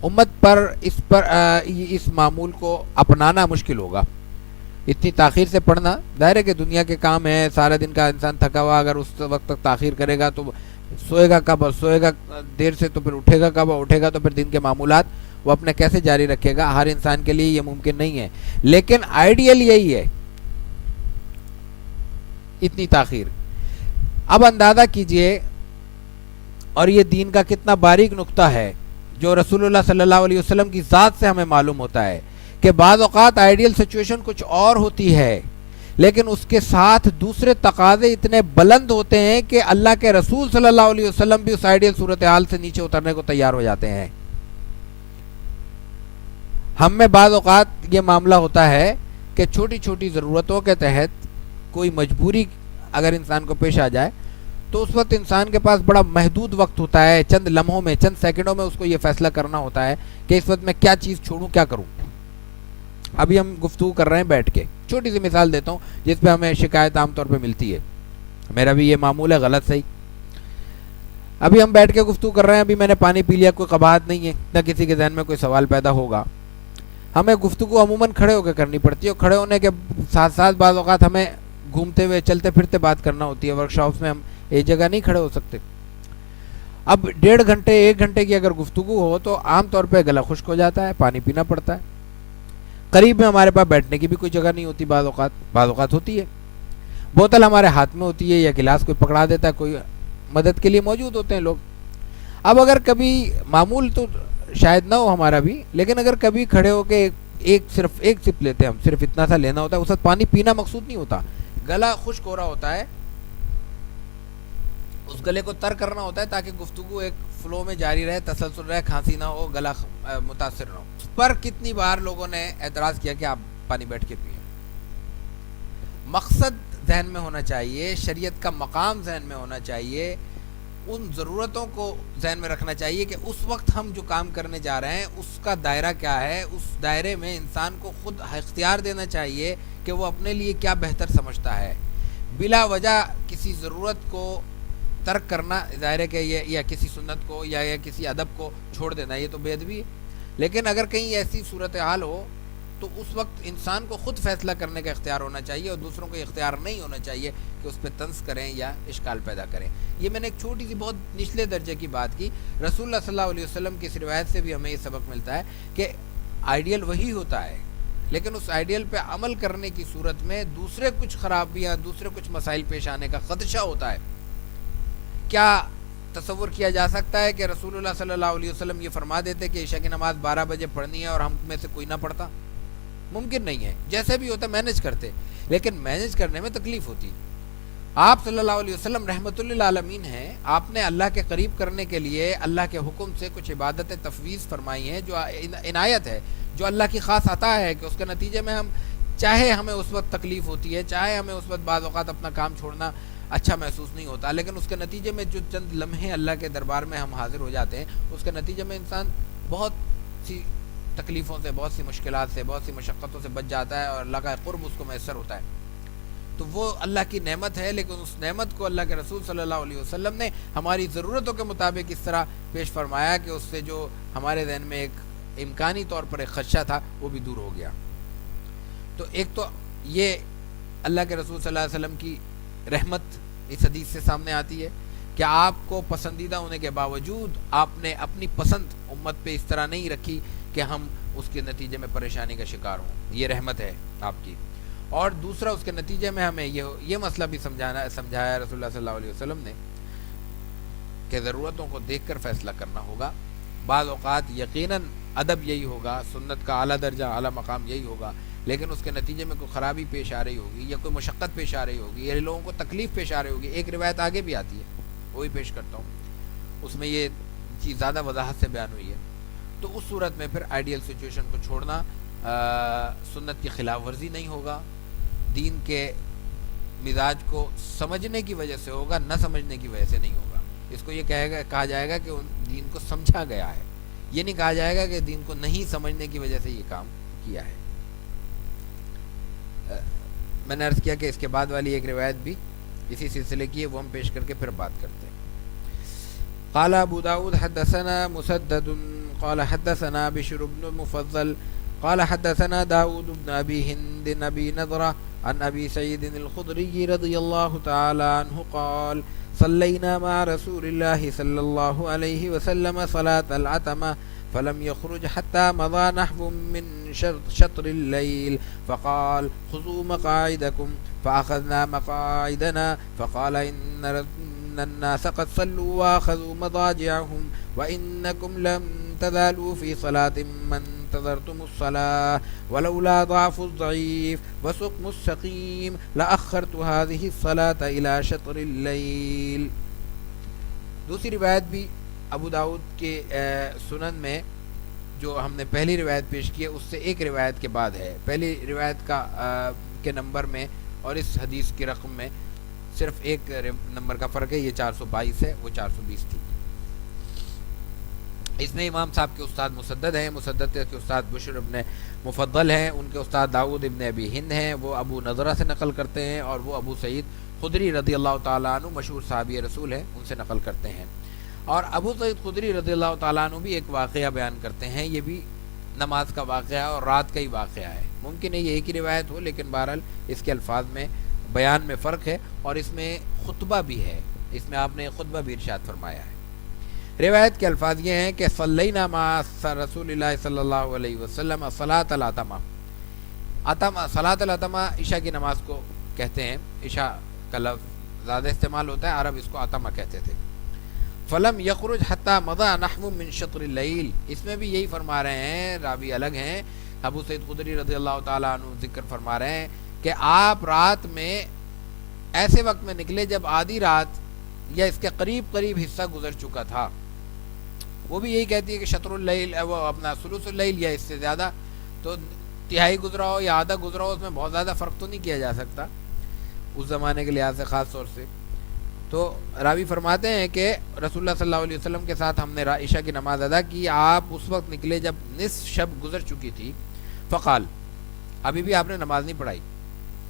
امت پر اس معمول کو اپنانا مشکل ہوگا. اتنی تاخیر سے پڑھنا، ظاہر ہے کہ دنیا کے کام ہیں، سارا دن کا انسان تھکا ہوا، اگر اس وقت تک تاخیر کرے گا تو سوئے گا کب، اور سوئے گا دیر سے تو پھر اٹھے گا کب، اٹھے گا تو پھر دن کے معمولات وہ اپنے کیسے جاری رکھے گا. ہر انسان کے لیے یہ ممکن نہیں ہے، لیکن آئیڈیل یہی ہے اتنی تاخیر. اب اندازہ کیجئے، اور یہ دین کا کتنا باریک نقطہ ہے جو رسول اللہ صلی اللہ علیہ وسلم کی ذات سے ہمیں معلوم ہوتا ہے کہ بعض اوقات آئیڈیل سچویشن کچھ اور ہوتی ہے، لیکن اس کے ساتھ دوسرے تقاضے اتنے بلند ہوتے ہیں کہ اللہ کے رسول صلی اللہ علیہ وسلم بھی اس آئیڈیل صورتحال سے نیچے اترنے کو تیار ہو جاتے ہیں. ہم میں بعض اوقات یہ معاملہ ہوتا ہے کہ چھوٹی چھوٹی ضرورتوں کے تحت کوئی مجبوری اگر انسان کو پیش آ جائے تو اس وقت انسان کے پاس بڑا محدود وقت ہوتا ہے، چند لمحوں میں، چند سیکنڈوں میں اس کو یہ فیصلہ کرنا ہوتا ہے کہ اس وقت میں کیا چیز چھوڑوں، کیا کروں. ابھی ہم گفتگو کر رہے ہیں بیٹھ کے، چھوٹی سی مثال دیتا ہوں جس پہ ہمیں شکایت عام طور پہ ملتی ہے، میرا بھی یہ معمول ہے، غلط صحیح. ابھی ہم بیٹھ کے گفتگو کر رہے ہیں، ابھی میں نے پانی پی لیا، کوئی قباحت نہیں ہے، نہ کسی کے ذہن میں کوئی سوال پیدا ہوگا. ہمیں گفتگو عموماً کھڑے ہو کے کرنی پڑتی ہے، اور کھڑے ہونے کے ساتھ ساتھ بعض اوقات ہمیں گھومتے ہوئے چلتے پھرتے بات کرنا ہوتی ہے. ورک شاپس میں ہم ایک جگہ نہیں کھڑے ہو سکتے. اب 1.5 گھنٹے 1 گھنٹے کی اگر گفتگو ہو تو عام طور پہ گلا خشک ہو جاتا ہے، پانی پینا پڑتا ہے. قریب میں ہمارے پاس بیٹھنے کی بھی کوئی جگہ نہیں ہوتی، بعض اوقات ہوتی ہے، بوتل ہمارے ہاتھ میں ہوتی ہے یا گلاس کوئی پکڑا دیتا ہے، کوئی مدد کے لیے موجود ہوتے ہیں لوگ. اب اگر کبھی معمول تو شاید نہ ہو ہمارا بھی، لیکن اگر کبھی کھڑے ہو کے صرف ایک سپ لیتے ہیں، ہم صرف اتنا سا لینا ہوتا ہے، اس وقت پانی پینا مقصود نہیں ہوتا، گلا خشک ہو رہا ہوتا ہے، اس گلے کو تر کرنا ہوتا ہے تاکہ گفتگو ایک فلو میں جاری رہے، تسلسل رہے، کھانسی نہ ہو، گلا متاثر نہ ہو. پر کتنی بار لوگوں نے اعتراض کیا کہ آپ پانی بیٹھ کے پئیں. مقصد ذہن میں ہونا چاہیے، شریعت کا مقام ذہن میں ہونا چاہیے، ان ضرورتوں کو ذہن میں رکھنا چاہیے کہ اس وقت ہم جو کام کرنے جا رہے ہیں اس کا دائرہ کیا ہے. اس دائرے میں انسان کو خود اختیار دینا چاہیے کہ وہ اپنے لیے کیا بہتر سمجھتا ہے. بلا وجہ کسی ضرورت کو ترک کرنا ظاہر ہے کہ یہ یا کسی سنت کو یا کسی ادب کو چھوڑ دینا یہ تو بے ادبی ہے. لیکن اگر کہیں ایسی صورتحال ہو تو اس وقت انسان کو خود فیصلہ کرنے کا اختیار ہونا چاہیے، اور دوسروں کو اختیار نہیں ہونا چاہیے کہ اس پہ طنز کریں یا اشکال پیدا کریں. یہ میں نے ایک چھوٹی سی بہت نچلے درجے کی بات کی. رسول اللہ صلی اللہ علیہ وسلم کی اس روایت سے بھی ہمیں یہ سبق ملتا ہے کہ آئیڈیل وہی ہوتا ہے، لیکن اس آئیڈیل پہ عمل کرنے کی صورت میں دوسرے کچھ خرابیاں، دوسرے کچھ مسائل پیش آنے کا خدشہ ہوتا ہے. کیا تصور کیا جا سکتا ہے کہ رسول اللہ صلی اللہ علیہ وسلم یہ فرما دیتے کہ عشاء کی نماز 12 بجے پڑھنی ہے اور ہم میں سے کوئی نہ پڑھتا؟ ممکن نہیں ہے. جیسے بھی ہوتا مینج کرتے، لیکن مینج کرنے میں تکلیف ہوتی. آپ صلی اللہ علیہ وسلم رحمۃ للعالمین ہیں، آپ نے اللہ کے قریب کرنے کے لیے اللہ کے حکم سے کچھ عبادتیں تفویض فرمائی ہیں جو عنایت ہے، جو اللہ کی خاص عطا ہے کہ اس کے نتیجے میں ہم چاہے ہمیں اس وقت تکلیف ہوتی ہے، چاہے ہمیں اس وقت بعض اوقات اپنا کام چھوڑنا اچھا محسوس نہیں ہوتا، لیکن اس کے نتیجے میں جو چند لمحے اللہ کے دربار میں ہم حاضر ہو جاتے ہیں، اس کے نتیجے میں انسان بہت سی تکلیفوں سے، بہت سی مشکلات سے، بہت سی مشقتوں سے بچ جاتا ہے اور اللہ کا قرب اس کو میسر ہوتا ہے، تو وہ اللہ کی نعمت ہے. لیکن اس نعمت کو اللہ کے رسول صلی اللہ علیہ وسلم نے ہماری ضرورتوں کے مطابق اس طرح پیش فرمایا کہ اس سے جو ہمارے ذہن میں ایک امکانی طور پر ایک خدشہ تھا وہ بھی دور ہو گیا. تو ایک تو یہ اللہ کے رسول صلی اللہ علیہ وسلم کی رحمت اس حدیث سے سامنے آتی ہے کہ آپ کو پسندیدہ ہونے کے باوجود آپ نے اپنی پسند امت پہ اس طرح نہیں رکھی کہ ہم اس کے نتیجے میں پریشانی کا شکار ہوں. یہ رحمت ہے آپ کی. اور دوسرا اس کے نتیجے میں ہمیں یہ مسئلہ بھی سمجھایا رسول اللہ صلی اللہ علیہ وسلم نے کہ ضرورتوں کو دیکھ کر فیصلہ کرنا ہوگا. بعض اوقات یقیناً ادب یہی ہوگا، سنت کا اعلیٰ درجہ، اعلیٰ مقام یہی ہوگا، لیکن اس کے نتیجے میں کوئی خرابی پیش آ رہی ہوگی یا کوئی مشقت پیش آ رہی ہوگی یا لوگوں کو تکلیف پیش آ رہی ہوگی. ایک روایت آگے بھی آتی ہے، وہی پیش کرتا ہوں، اس میں یہ چیز زیادہ وضاحت سے بیان ہوئی ہے. تو اس صورت میں پھر آئیڈیل سچویشن کو چھوڑنا سنت کی خلاف ورزی نہیں ہوگا، دین کے مزاج کو سمجھنے کی وجہ سے ہوگا، نہ سمجھنے کی وجہ سے نہیں ہوگا. اس کو یہ کہا جائے گا کہ دین کو سمجھا گیا ہے، یہ نہیں کہا جائے گا کہ دین کو نہیں سمجھنے کی وجہ سے یہ کام کیا ہے. میں نے عرض کیا کہ اس کے بعد والی ایک روایت بھی اسی سلسلے کی ہے، وہ ہم پیش کر کے پھر بات کرتے ہیں. قال ابو داود حدثنا مسدد قال حدثنا بشر بن مفضل قال حدثنا داود بن ابي هند ابي نضرة عن ابي سعيد الخدري رضي الله تعالى عنه قال صلينا مع رسول الله صلى الله عليه وسلم صلاة العتمة فلم يخرج حتى مضى نحو من شطر الليل فقال خذوا مقاعدكم فأخذنا مقاعدنا فقال إن الناس قد صلوا وأخذوا مضاجعهم وإنكم لم تزالوا في صلاة من انتظرتم الصلاة ولولا ضعف الضعيف وسقم السقيم لأخرت هذه الصلاة إلى شطر الليل. دوسری روایت بھی ابو داؤد کے سنن میں جو ہم نے پہلی روایت پیش کی ہے اس سے ایک روایت کے بعد ہے. پہلی روایت کا کے نمبر میں اور اس حدیث کی رقم میں صرف ایک نمبر کا فرق ہے، یہ 422 ہے، وہ 420 تھی. اس میں امام صاحب کے استاد مسدد ہیں، مسدد کے استاد بشر ابن مفضل ہیں، ان کے استاد داؤد ابن ابی ہند ہیں، وہ ابو نضرہ سے نقل کرتے ہیں، اور وہ ابو سعید خدری رضی اللہ تعالیٰ عنہ مشہور صحابی رسول ہیں، ان سے نقل کرتے ہیں. اور ابو سعید خدری رضی اللہ تعالیٰ عنہ بھی ایک واقعہ بیان کرتے ہیں، یہ بھی نماز کا واقعہ اور رات کا ہی واقعہ ہے. ممکن ہے یہ ایک ہی روایت ہو، لیکن بہرحال اس کے الفاظ میں بیان میں فرق ہے، اور اس میں خطبہ بھی ہے، اس میں آپ نے خطبہ بھی ارشاد فرمایا ہے. روایت کے الفاظ یہ ہیں کہ صلینا مع رسول اللہ صلی اللہ علیہ وسلم صلاۃ العتمہ. صلاۃ العتمہ عشاء کی نماز کو کہتے ہیں، عشاء کا لفظ زیادہ استعمال ہوتا ہے، عرب اس کو عتمہ کہتے تھے. فلم یخرج حتی مضى نحو من شطر اللیل، اس میں بھی یہی فرما رہے ہیں، راوی الگ ہیں. ابو سعید خدری رضی اللہ تعالیٰ عنہ ذکر فرما رہے ہیں کہ آپ رات میں ایسے وقت میں نکلے جب آدھی رات یا اس کے قریب حصہ گزر چکا تھا. وہ بھی یہی کہتی ہے کہ شطر اللیل وہ اپنا ثلث اللیل یا اس سے زیادہ، تو تہائی گزرا ہو یا آدھا گزرا ہو، اس میں بہت زیادہ فرق تو نہیں کیا جا سکتا اس زمانے کے لحاظ سے خاص طور سے. تو راوی فرماتے ہیں کہ رسول اللہ صلی اللہ علیہ وسلم کے ساتھ ہم نے عشاء کی نماز ادا کی، آپ اس وقت نکلے جب نصف شب گزر چکی تھی. فقال، ابھی بھی آپ نے نماز نہیں پڑھائی،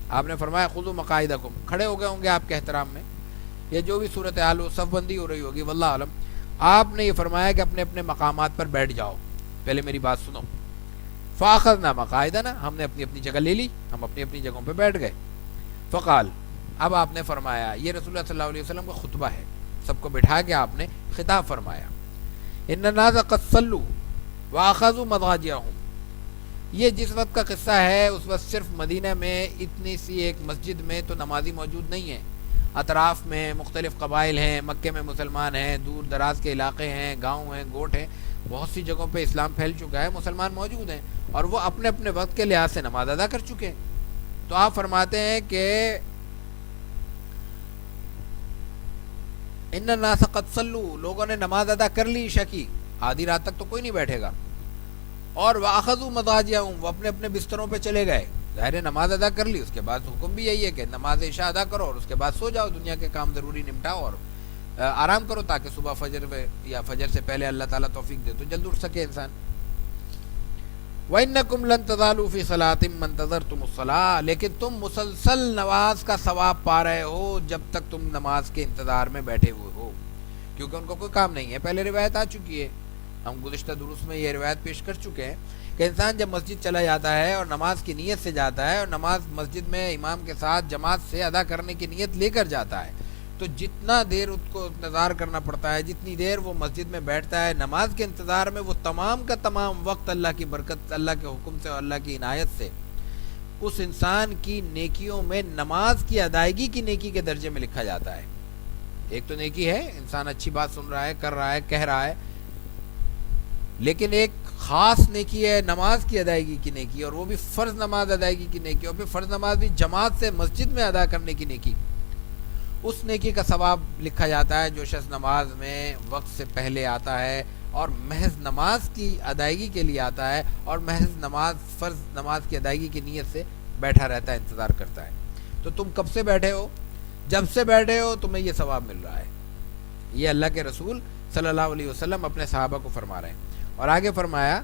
آپ نے فرمایا خذوا مقاعدکم، کھڑے ہو گئے ہوں گے آپ کے احترام میں، یہ جو بھی صورتحال ہو، صف بندی ہو رہی ہوگی واللہ عالم. آپ نے یہ فرمایا کہ اپنے اپنے مقامات پر بیٹھ جاؤ، پہلے میری بات سنو. فاخذنا مقاعدنا، ہم نے اپنی اپنی جگہ لے لی، ہم اپنی اپنی جگہوں پہ بیٹھ گئے. فقال، اب آپ نے فرمایا، یہ رسول اللہ صلی اللہ علیہ وسلم کا خطبہ ہے، سب کو بٹھا کے آپ نے خطاب فرمایا. ان الناس قد صلوا واخذوا مضاجعهم، یہ جس وقت کا قصہ ہے اس وقت صرف مدینہ میں اتنی سی ایک مسجد میں تو نمازی موجود نہیں ہیں، اطراف میں مختلف قبائل ہیں، مکے میں مسلمان ہیں، دور دراز کے علاقے ہیں، گاؤں ہیں، گوٹھ ہیں، بہت سی جگہوں پہ اسلام پھیل چکا ہے، مسلمان موجود ہیں، اور وہ اپنے اپنے وقت کے لحاظ سے نماز ادا کر چکے ہیں. تو آپ فرماتے ہیں کہ ان الناس قد صلوا، لوگوں نے نماز ادا کر لی عشاء کی، آدھی رات تک تو کوئی نہیں بیٹھے گا. اور واخذوا مضاجعهم، وہ اپنے اپنے بستروں پہ چلے گئے. ظاہر نماز ادا کر لی، اس کے بعد حکم بھی یہی ہے کہ نماز عشاء ادا کرو اور اس کے بعد سو جاؤ، دنیا کے کام ضروری نمٹاؤ اور آرام کرو، تاکہ صبح فجر یا فجر سے پہلے اللہ تعالیٰ توفیق دے تو جلد اٹھ سکے انسان. وَإِنَّكُمْ لَن تَزَالُوا فِي صَلَاةٍ مَّا انتَظَرْتُمُ الصَّلَاةَ، لیکن تم مسلسل نماز کا ثواب پا رہے ہو جب تک تم نماز کے انتظار میں بیٹھے ہوئے ہو، کیونکہ ان کو کوئی کام نہیں ہے۔ پہلے روایت آ چکی ہے، ہم گزشتہ دروس میں یہ روایت پیش کر چکے ہیں کہ انسان جب مسجد چلا جاتا ہے اور نماز کی نیت سے جاتا ہے اور نماز مسجد میں امام کے ساتھ جماعت سے ادا کرنے کی نیت لے کر جاتا ہے، تو جتنا دیر اس کو انتظار کرنا پڑتا ہے، جتنی دیر وہ مسجد میں بیٹھتا ہے نماز کے انتظار میں، وہ تمام کا تمام وقت اللہ کی برکت، اللہ کے حکم سے اور اللہ کی عنایت سے اس انسان کی نیکیوں میں نماز کی ادائیگی کی نیکی کے درجے میں لکھا جاتا ہے۔ ایک تو نیکی ہے، انسان اچھی بات سن رہا ہے، کر رہا ہے، کہہ رہا ہے، لیکن ایک خاص نیکی ہے نماز کی ادائیگی کی نیکی، اور وہ بھی فرض نماز ادائیگی کی نیکی، اور پھر فرض نماز بھی جماعت سے مسجد میں ادا کرنے کی نیکی۔ اس نیکی کا ثواب لکھا جاتا ہے جو شخص نماز میں وقت سے پہلے آتا ہے اور محض نماز کی ادائیگی کے لیے آتا ہے، اور محض نماز، فرض نماز کی ادائیگی کی نیت سے بیٹھا رہتا ہے، انتظار کرتا ہے۔ تو تم کب سے بیٹھے ہو؟ جب سے بیٹھے ہو تمہیں یہ ثواب مل رہا ہے۔ یہ اللہ کے رسول صلی اللہ علیہ وسلم اپنے صحابہ کو فرما رہے ہیں، اور آگے فرمایا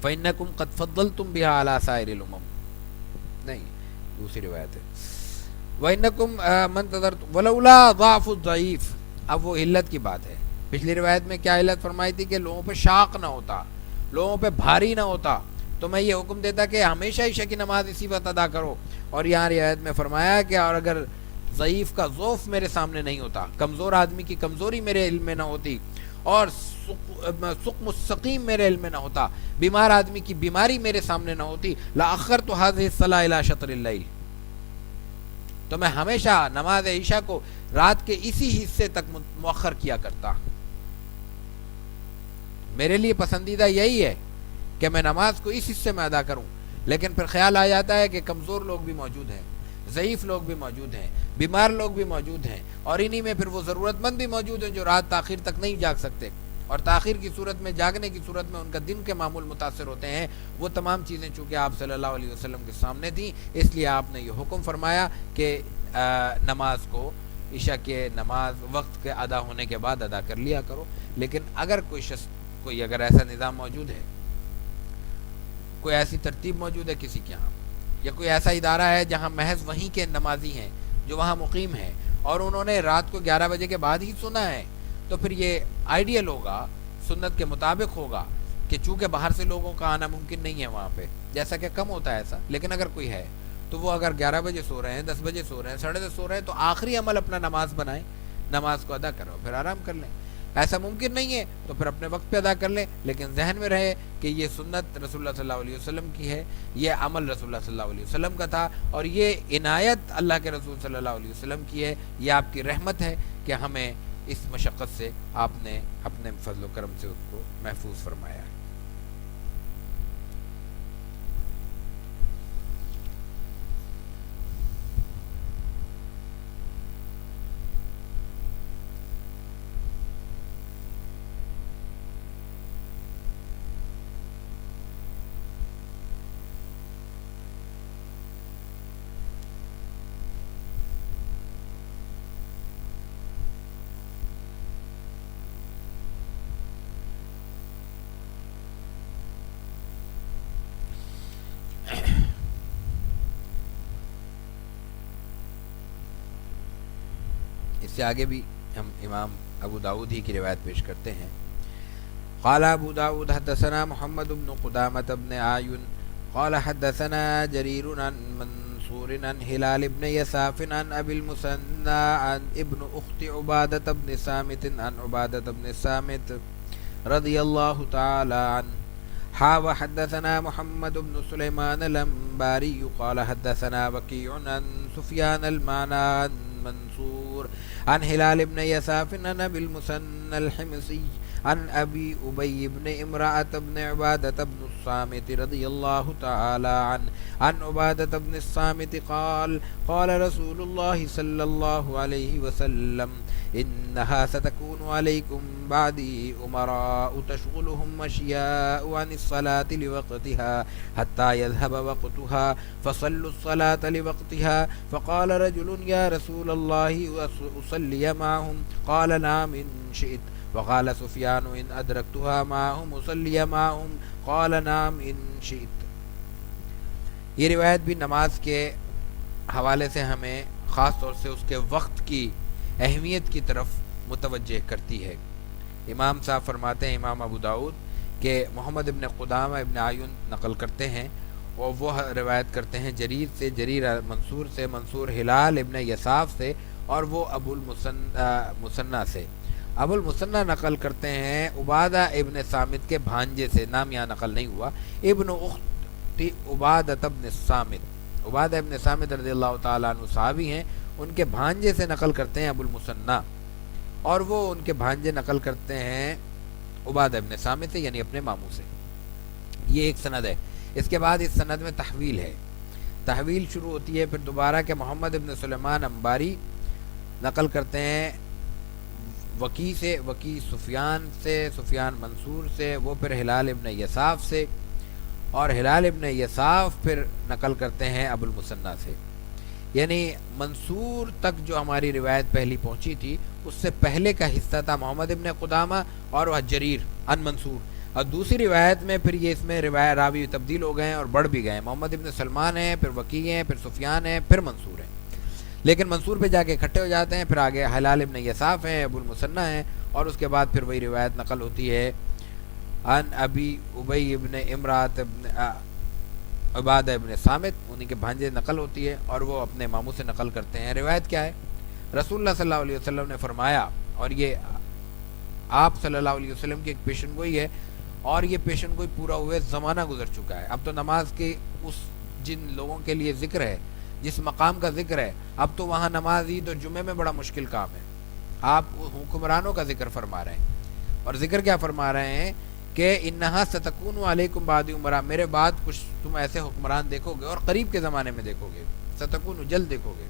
فَإِنَّكُمْ قَدْ فَضَّلْتُمْ بِهَا عَلَى سَائِرِ الْأُمَمِ، نہیں دوسری روایت ہے وَإِنَّكُمْ مَنْ تَذَرْتُمْ وَلَوْلَا ضَعْفُ الضَّعِيفِ۔ اب وہ علت کی بات ہے، پچھلی روایت میں کیا علت فرمائی تھی کہ لوگوں پہ شاق نہ ہوتا، لوگوں پہ بھاری نہ ہوتا، تو میں یہ حکم دیتا کہ ہمیشہ عشاء کی نماز اسی وقت ادا کرو۔ اور یہاں روایت میں فرمایا کہ اور اگر ضعیف کا ضعف میرے سامنے نہیں ہوتا، کمزور آدمی کی کمزوری میرے علم میں نہ ہوتی، اور سقم السقیم میرے علم میں نہ ہوتا، بیمار آدمی کی بیماری میرے سامنے نہ ہوتی، لأخرت هذه الصلاة إلى شطر الليل، تو میں ہمیشہ نماز عشاء کو رات کے اسی حصے تک مؤخر کیا کرتا۔ میرے لیے پسندیدہ یہی ہے کہ میں نماز کو اس حصے میں ادا کروں، لیکن پھر خیال آ جاتا ہے کہ کمزور لوگ بھی موجود ہیں، ضعیف لوگ بھی موجود ہیں، بیمار لوگ بھی موجود ہیں، اور انہی میں پھر وہ ضرورت مند بھی موجود ہیں جو رات تاخیر تک نہیں جاگ سکتے، اور تاخیر کی صورت میں، جاگنے کی صورت میں ان کا دن کے معمول متاثر ہوتے ہیں۔ وہ تمام چیزیں چونکہ آپ صلی اللہ علیہ وسلم کے سامنے تھیں، اس لیے آپ نے یہ حکم فرمایا کہ نماز کو، عشاء کے نماز وقت کے ادا ہونے کے بعد ادا کر لیا کرو۔ لیکن اگر کوئی شخص، کوئی اگر ایسا نظام موجود ہے، کوئی ایسی ترتیب موجود ہے کسی کے ہاں، یا کوئی ایسا ادارہ ہے جہاں محض وہیں کے نمازی ہیں جو وہاں مقیم ہیں، اور انہوں نے رات کو 11 بجے کے بعد ہی سنا ہے، تو پھر یہ آئیڈیل ہوگا، سنت کے مطابق ہوگا کہ چونکہ باہر سے لوگوں کا آنا ممکن نہیں ہے وہاں پہ، جیسا کہ کم ہوتا ہے ایسا، لیکن اگر کوئی ہے تو وہ اگر 11 بجے سو رہے ہیں، 10 بجے سو رہے ہیں، 10:30 سو رہے ہیں، تو آخری عمل اپنا نماز بنائیں، نماز کو ادا کرو، پھر آرام کر لیں۔ ایسا ممکن نہیں ہے تو پھر اپنے وقت پہ ادا کر لیں، لیکن ذہن میں رہے کہ یہ سنت رسول اللہ صلی اللہ علیہ وسلم کی ہے، یہ عمل رسول اللہ صلی اللہ علیہ وسلم کا تھا، اور یہ عنایت اللہ کے رسول صلی اللہ علیہ وسلم کی ہے، یہ آپ کی رحمت ہے کہ ہمیں اس مشقت سے آپ نے اپنے فضل و کرم سے اس کو محفوظ فرمایا ہے۔ اس سے آگے بھی ہم امام ابو داؤد ہی کی روایت پیش کرتے ہیں۔ قال ابو داؤد حدثنا محمد بن قدامة بن عاين قال حدثنا جرير عن منصور عن هلال بن يساف عن ابي المثنى عن ابن اخت عبادة بن صامت عن عبادة بن صامت رضي الله تعالى عنه وحدثنا محمد بن سليمان الأنباري قال حدثنا وكيع عن سفيان المعنى عن منصور عن هلال بن يساف عن ابي المثنى الحمصي عن ابي ابي بن امرأة بن عبادة بن الصامت رضي الله تعالى عنه عن عبادة بن الصامت قال قال رسول الله صلى الله عليه وسلم إنها ستكون عليكم بعدي أمراء تشغلهم أشياء عن الصلاة لوقتها حتى يذهب وقتها فصلوا الصلاة لوقتها. فقال رجل يا رسول الله أصلي معهم؟ قال نعم إن شئت. وقال سفیان ان ادرکتها معهم اصلی معهم قال نام ان شئت۔ یہ روایت بھی نماز کے حوالے سے ہمیں خاص طور سے اس کے وقت کی اہمیت کی طرف متوجہ کرتی ہے۔ امام صاحب فرماتے ہیں، امام ابو داؤد، کہ محمد ابن قدامہ ابن عیون نقل کرتے ہیں اور وہ روایت کرتے ہیں جریر سے، جریر منصور سے، منصور ہلال ابن یساف سے، اور وہ ابو المثنیٰ سے۔ ابو المثنیٰ نقل کرتے ہیں عبادہ ابن صامت کے بھانجے سے، نام یہاں نقل نہیں ہوا، ابن اخت عبادہ ابن صامت، عبادہ ابن صامت رضی اللہ تعالیٰ عنہ صحابی ہیں، ان کے بھانجے سے نقل کرتے ہیں ابو المثنیٰ، اور وہ ان کے بھانجے نقل کرتے ہیں عبادہ ابن صامت سے، یعنی اپنے ماموں سے۔ یہ ایک سند ہے۔ اس کے بعد اس سند میں تحویل ہے، تحویل شروع ہوتی ہے پھر دوبارہ کہ محمد ابن سلیمان انباری نقل کرتے ہیں وکی سے، وکی سفیان سے، سفیان منصور سے، وہ پھر ہلال ابن یساف سے، اور ہلال ابن یساف پھر نقل کرتے ہیں ابو المثنیٰ سے۔ یعنی منصور تک جو ہماری روایت پہلی پہنچی تھی اس سے پہلے کا حصہ تھا محمد ابن قدامہ اور وہ جریر ان منصور، اور دوسری روایت میں پھر یہ اس میں روایت راوی تبدیل ہو گئے ہیں اور بڑھ بھی گئے ہیں، محمد ابن سلمان ہیں، پھر وکی ہیں، پھر سفیان ہیں، پھر منصور ہیں، لیکن منصور پہ جا کے اکٹھے ہو جاتے ہیں، پھر آگے ہلال ابن یساف ہیں، ابو المثنیٰ ہیں، اور اس کے بعد پھر وہی روایت نقل ہوتی ہے ان ابی ابی ابن امرات ابن عبادہ ابن صامت، انہی کے بھانجے نقل ہوتی ہے، اور وہ اپنے ماموں سے نقل کرتے ہیں۔ روایت کیا ہے؟ رسول اللہ صلی اللہ علیہ وسلم نے فرمایا، اور یہ آپ صلی اللہ علیہ وسلم کی ایک پیشن گوئی ہے، اور یہ پیشن گوئی پورا ہوئے زمانہ گزر چکا ہے، اب تو نماز کے اس جن لوگوں کے لیے ذکر ہے، جس مقام کا ذکر ہے، اب تو وہاں نماز عید اور جمعے میں بڑا مشکل کام ہے۔ آپ حکمرانوں کا ذکر فرما رہے ہیں، اور ذکر کیا فرما رہے ہیں کہ انہا ستکون علیکم بعد امرا، میرے بعد کچھ تم ایسے حکمران دیکھو گے، اور قریب کے زمانے میں دیکھو گے، ستکون جلد دیکھو گے،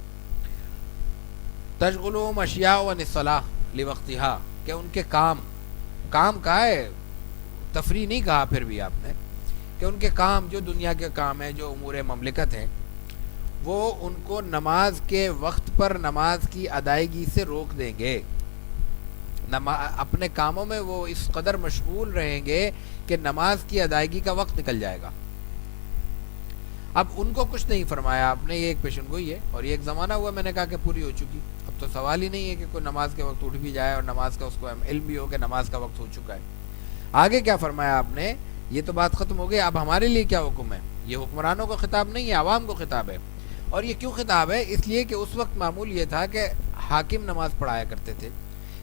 تشغلهم اشیاء عن الصلاۃ لوقتها، کہ ان کے کام کہا ہے، تفریح نہیں کہا پھر بھی آپ نے، کہ ان کے کام جو دنیا کے کام ہیں، جو امور مملکت ہیں، وہ ان کو نماز کے وقت پر نماز کی ادائیگی سے روک دیں گے، اپنے کاموں میں وہ اس قدر مشغول رہیں گے کہ نماز کی ادائیگی کا وقت نکل جائے گا۔ اب ان کو کچھ نہیں فرمایا آپ نے، یہ ایک پیشن گوئی ہے، اور یہ ایک زمانہ ہوا میں نے کہا کہ پوری ہو چکی، اب تو سوال ہی نہیں ہے کہ کوئی نماز کے وقت اٹھ بھی جائے اور نماز کا اس کو علم بھی ہو کہ نماز کا وقت ہو چکا ہے۔ آگے کیا فرمایا آپ نے؟ یہ تو بات ختم ہو گئی، اب ہمارے لیے کیا حکم ہے؟ یہ حکمرانوں کا خطاب نہیں ہے، عوام کو خطاب ہے۔ اور یہ کیوں خطاب ہے؟ اس لیے کہ اس وقت معمول یہ تھا کہ حاکم نماز پڑھایا کرتے تھے،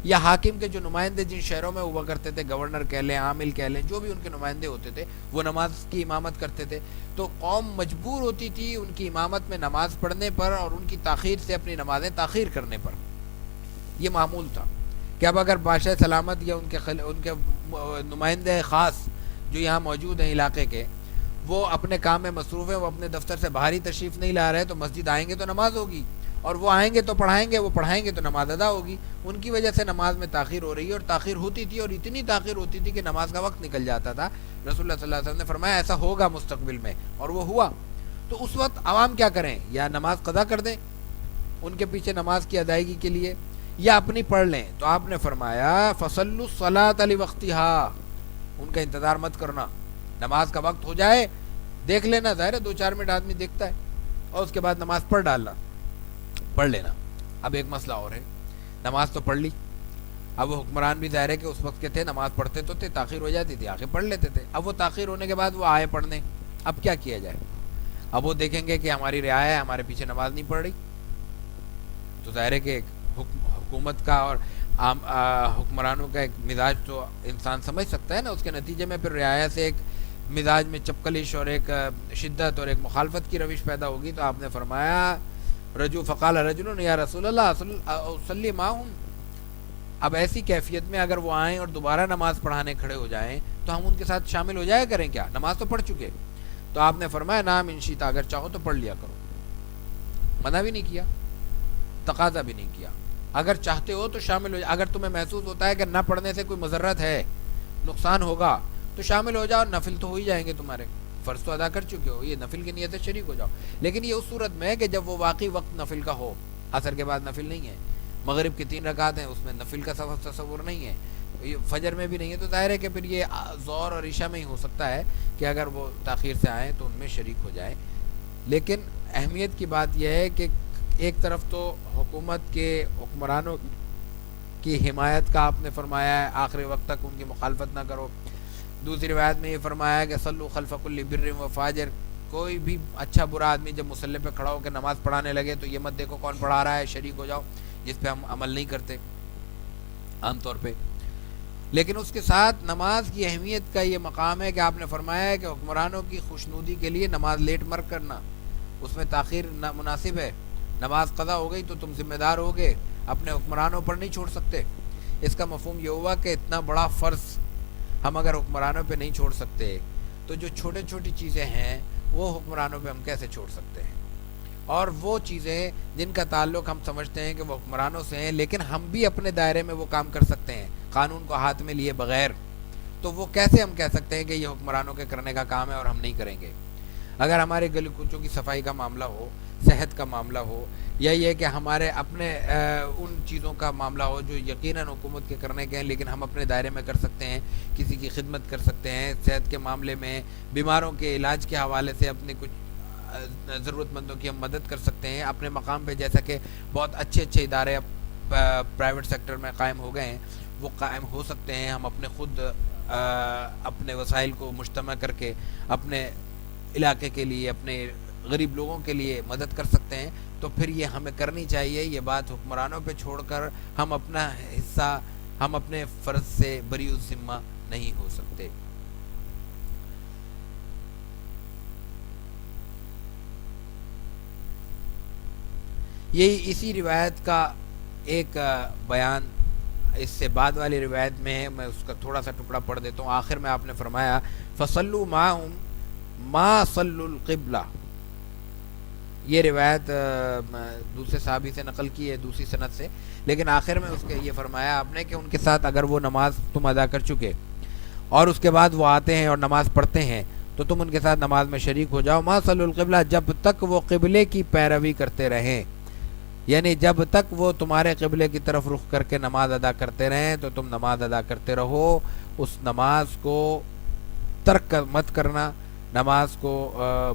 یا حاکم کے جو نمائندے جن شہروں میں ہوا کرتے تھے، گورنر کہہ لیں، عامل کہہ لیں، جو بھی ان کے نمائندے ہوتے تھے، وہ نماز کی امامت کرتے تھے، تو قوم مجبور ہوتی تھی ان کی امامت میں نماز پڑھنے پر اور ان کی تاخیر سے اپنی نمازیں تاخیر کرنے پر۔ یہ معمول تھا کہ اب اگر بادشاہ سلامت یا ان کے نمائندے خاص جو یہاں موجود ہیں علاقے کے، وہ اپنے کام میں مصروف ہیں، وہ اپنے دفتر سے باہر ہی تشریف نہیں لا رہے، تو مسجد آئیں گے تو نماز ہوگی، اور وہ آئیں گے تو پڑھائیں گے، وہ پڑھائیں گے تو نماز ادا ہوگی۔ ان کی وجہ سے نماز میں تاخیر ہو رہی ہے، اور تاخیر ہوتی تھی، اور اتنی تاخیر ہوتی تھی کہ نماز کا وقت نکل جاتا تھا۔ رسول اللہ صلی اللہ علیہ وسلم نے فرمایا ایسا ہوگا مستقبل میں، اور وہ ہوا۔ تو اس وقت عوام کیا کریں؟ یا نماز قضا کر دیں ان کے پیچھے نماز کی ادائیگی کے لیے، یا اپنی پڑھ لیں۔ تو آپ نے فرمایا فصلوا الصلاۃ لوقتها، ان کا انتظار مت کرنا، نماز کا وقت ہو جائے دیکھ لینا، ظاہر ہے 2-4 منٹ آدمی دیکھتا ہے، اور اس کے بعد نماز پڑھ لینا۔ اب ایک مسئلہ اور ہے، نماز تو پڑھ لی، اب وہ حکمران بھی ظاہر ہے کہ اس وقت کے تھے، نماز پڑھتے تو تھے، تاخیر ہو جاتی تھی، آگے پڑھ لیتے تھے۔ اب وہ تاخیر ہونے کے بعد وہ آئے پڑھنے، اب کیا کیا جائے؟ اب وہ دیکھیں گے کہ ہماری رعایا ہے، ہمارے پیچھے نماز نہیں پڑھ رہی، تو ظاہر ہے کہ حکومت کا اور عام حکمرانوں کا ایک مزاج تو انسان سمجھ سکتا ہے نا، اس کے نتیجے میں پھر رعایا سے ایک مزاج میں چپکلش اور ایک شدت اور ایک مخالفت کی روش پیدا ہوگی۔ تو آپ نے فرمایا فقال رجل یا رسول اللہ صلی معہم، اب ایسی کیفیت میں اگر وہ آئیں اور دوبارہ نماز پڑھانے کھڑے ہو جائیں تو ہم ان کے ساتھ شامل ہو جایا کریں کیا؟ نماز تو پڑھ چکے۔ تو آپ نے فرمایا نام ان شئت، اگر چاہو تو پڑھ لیا کرو، منع بھی نہیں کیا، تقاضا بھی نہیں کیا، اگر چاہتے ہو تو شامل ہو جاؤ، اگر تمہیں محسوس ہوتا ہے کہ نہ پڑھنے سے کوئی مضرت ہے، نقصان ہوگا، تو شامل ہو جاؤ، نفل تو ہو ہی جائیں گے تمہارے، فرض تو ادا کر چکے ہو، یہ نفل کی نیت سے شریک ہو جاؤ۔ لیکن یہ اس صورت میں ہے کہ جب وہ واقعی وقت نفل کا ہو، عصر کے بعد نفل نہیں ہے، مغرب کی 3 رکعت ہیں، اس میں نفل کا تصور نہیں ہے، فجر میں بھی نہیں ہے تو ظاہر ہے کہ پھر یہ ظہر اور عشاء میں ہی ہو سکتا ہے کہ اگر وہ تاخیر سے آئیں تو ان میں شریک ہو جائیں. لیکن اہمیت کی بات یہ ہے کہ ایک طرف تو حکومت کے حکمرانوں کی حمایت کا آپ نے فرمایا ہے، آخری وقت تک ان کی مخالفت نہ کرو. دوسری روایت میں یہ فرمایا ہے کہ صلو خلف کل بر و فاجر، کوئی بھی اچھا برا آدمی جب مصلی پہ کھڑا ہو کے نماز پڑھانے لگے تو یہ مت دیکھو کون پڑھا رہا ہے، شریک ہو جاؤ، جس پہ ہم عمل نہیں کرتے عام طور پہ. لیکن اس کے ساتھ نماز کی اہمیت کا یہ مقام ہے کہ آپ نے فرمایا ہے کہ حکمرانوں کی خوشنودی کے لیے نماز لیٹ مر کرنا، اس میں تاخیر مناسب ہے. نماز قضا ہو گئی تو تم ذمہ دار ہوگے، اپنے حکمرانوں پر نہیں چھوڑ سکتے. اس کا مفہوم یہ ہوا کہ اتنا بڑا فرض ہم اگر حکمرانوں پہ نہیں چھوڑ سکتے تو جو چھوٹی چھوٹی چیزیں ہیں وہ حکمرانوں پہ ہم کیسے چھوڑ سکتے ہیں. اور وہ چیزیں جن کا تعلق ہم سمجھتے ہیں کہ وہ حکمرانوں سے ہیں لیکن ہم بھی اپنے دائرے میں وہ کام کر سکتے ہیں قانون کو ہاتھ میں لیے بغیر، تو وہ کیسے ہم کہہ سکتے ہیں کہ یہ حکمرانوں کے کرنے کا کام ہے اور ہم نہیں کریں گے. اگر ہمارے گلی کوچوں کی صفائی کا معاملہ ہو، صحت کا معاملہ ہو، یا یہ کہ ہمارے اپنے ان چیزوں کا معاملہ ہو جو یقیناً حکومت کے کرنے کے ہیں لیکن ہم اپنے دائرے میں کر سکتے ہیں، کسی کی خدمت کر سکتے ہیں، صحت کے معاملے میں بیماروں کے علاج کے حوالے سے اپنے کچھ ضرورت مندوں کی ہم مدد کر سکتے ہیں اپنے مقام پہ، جیسا کہ بہت اچھے اچھے ادارے پرائیویٹ سیکٹر میں قائم ہو گئے ہیں، وہ قائم ہو سکتے ہیں. ہم اپنے خود اپنے وسائل کو مجتمع کر کے اپنے علاقے کے لیے، اپنے غریب لوگوں کے لیے مدد کر سکتے ہیں. تو پھر یہ ہمیں کرنی چاہیے. یہ بات حکمرانوں پہ چھوڑ کر ہم اپنا حصہ، ہم اپنے فرض سے بری الذمہ نہیں ہو سکتے. یہی اسی روایت کا ایک بیان اس سے بعد والی روایت میں ہے، میں اس کا تھوڑا سا ٹکڑا پڑھ دیتا ہوں. آخر میں آپ نے فرمایا فصلوا معهم ما صلوا القبلہ. یہ روایت دوسرے صحابی سے نقل کی ہے دوسری سند سے، لیکن آخر میں اس کے یہ فرمایا آپ نے کہ ان کے ساتھ اگر وہ نماز تم ادا کر چکے اور اس کے بعد وہ آتے ہیں اور نماز پڑھتے ہیں تو تم ان کے ساتھ نماز میں شریک ہو جاؤ. ما صلوا القبلہ، جب تک وہ قبلے کی پیروی کرتے رہیں، یعنی جب تک وہ تمہارے قبلے کی طرف رخ کر کے نماز ادا کرتے رہیں تو تم نماز ادا کرتے رہو. اس نماز کو ترک مت کرنا، نماز کو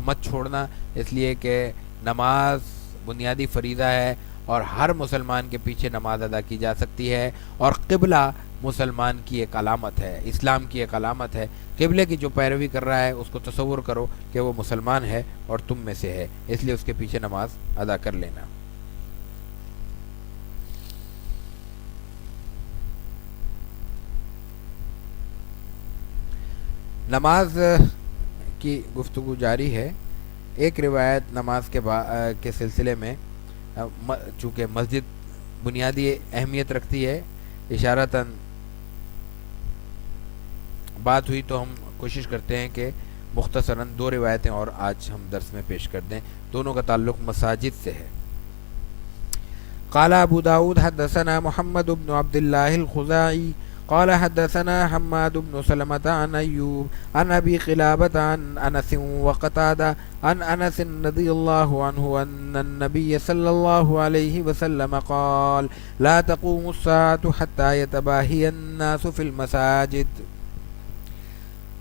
مت چھوڑنا، اس لیے کہ نماز بنیادی فریضہ ہے اور ہر مسلمان کے پیچھے نماز ادا کی جا سکتی ہے. اور قبلہ مسلمان کی ایک علامت ہے، اسلام کی ایک علامت ہے. قبلے کی جو پیروی کر رہا ہے اس کو تصور کرو کہ وہ مسلمان ہے اور تم میں سے ہے، اس لیے اس کے پیچھے نماز ادا کر لینا. نماز کی گفتگو جاری ہے. ایک روایت نماز کے سلسلے میں، چونکہ مسجد بنیادی اہمیت رکھتی ہے، اشارتاً بات ہوئی تو ہم کوشش کرتے ہیں کہ مختصراً دو روایتیں اور آج ہم درس میں پیش کر دیں. دونوں کا تعلق مساجد سے ہے. قال ابو داود حدثنا محمد بن عبد الله الخزاعي قال حدثنا حماد بن سلمة عن أيوب عن أبي قلابة عن أنس وقتادة عن أنس رضي الله عنه أن النبي صلى الله عليه وسلم قال لا تقوم الساعة حتى يتباهي الناس في المساجد.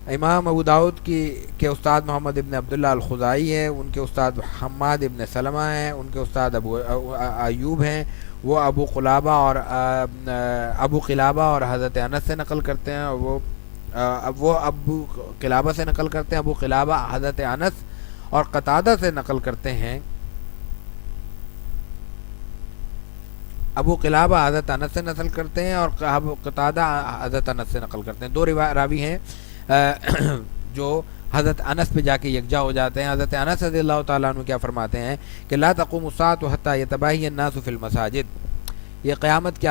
امام ابو داود کے استاد محمد ابن عبداللہ الخزاعی ہیں، ان کے استاد حماد ابن سلمہ ہیں، ان کے استاد ایوب ہیں، وہ ابو قلابہ اور حضرت انس سے نقل کرتے ہیں. وہ ابو قلابہ سے نقل کرتے ہیں، ابو قلابہ حضرت انس اور قتادہ سے نقل کرتے ہیں. ابو قلابہ حضرت انس سے نقل کرتے ہیں اور ابو قتادہ حضرت انس سے نقل کرتے ہیں. دو راوی ہیں جو حضرت انس پہ جا کے یکجا ہو جاتے ہیں. حضرت انس رضی اللہ تعالیٰ عنہ کیا فرماتے ہیں کہ لا تقوم الساعة حتى يتباهي الناس في المساجد. یہ قیامت کی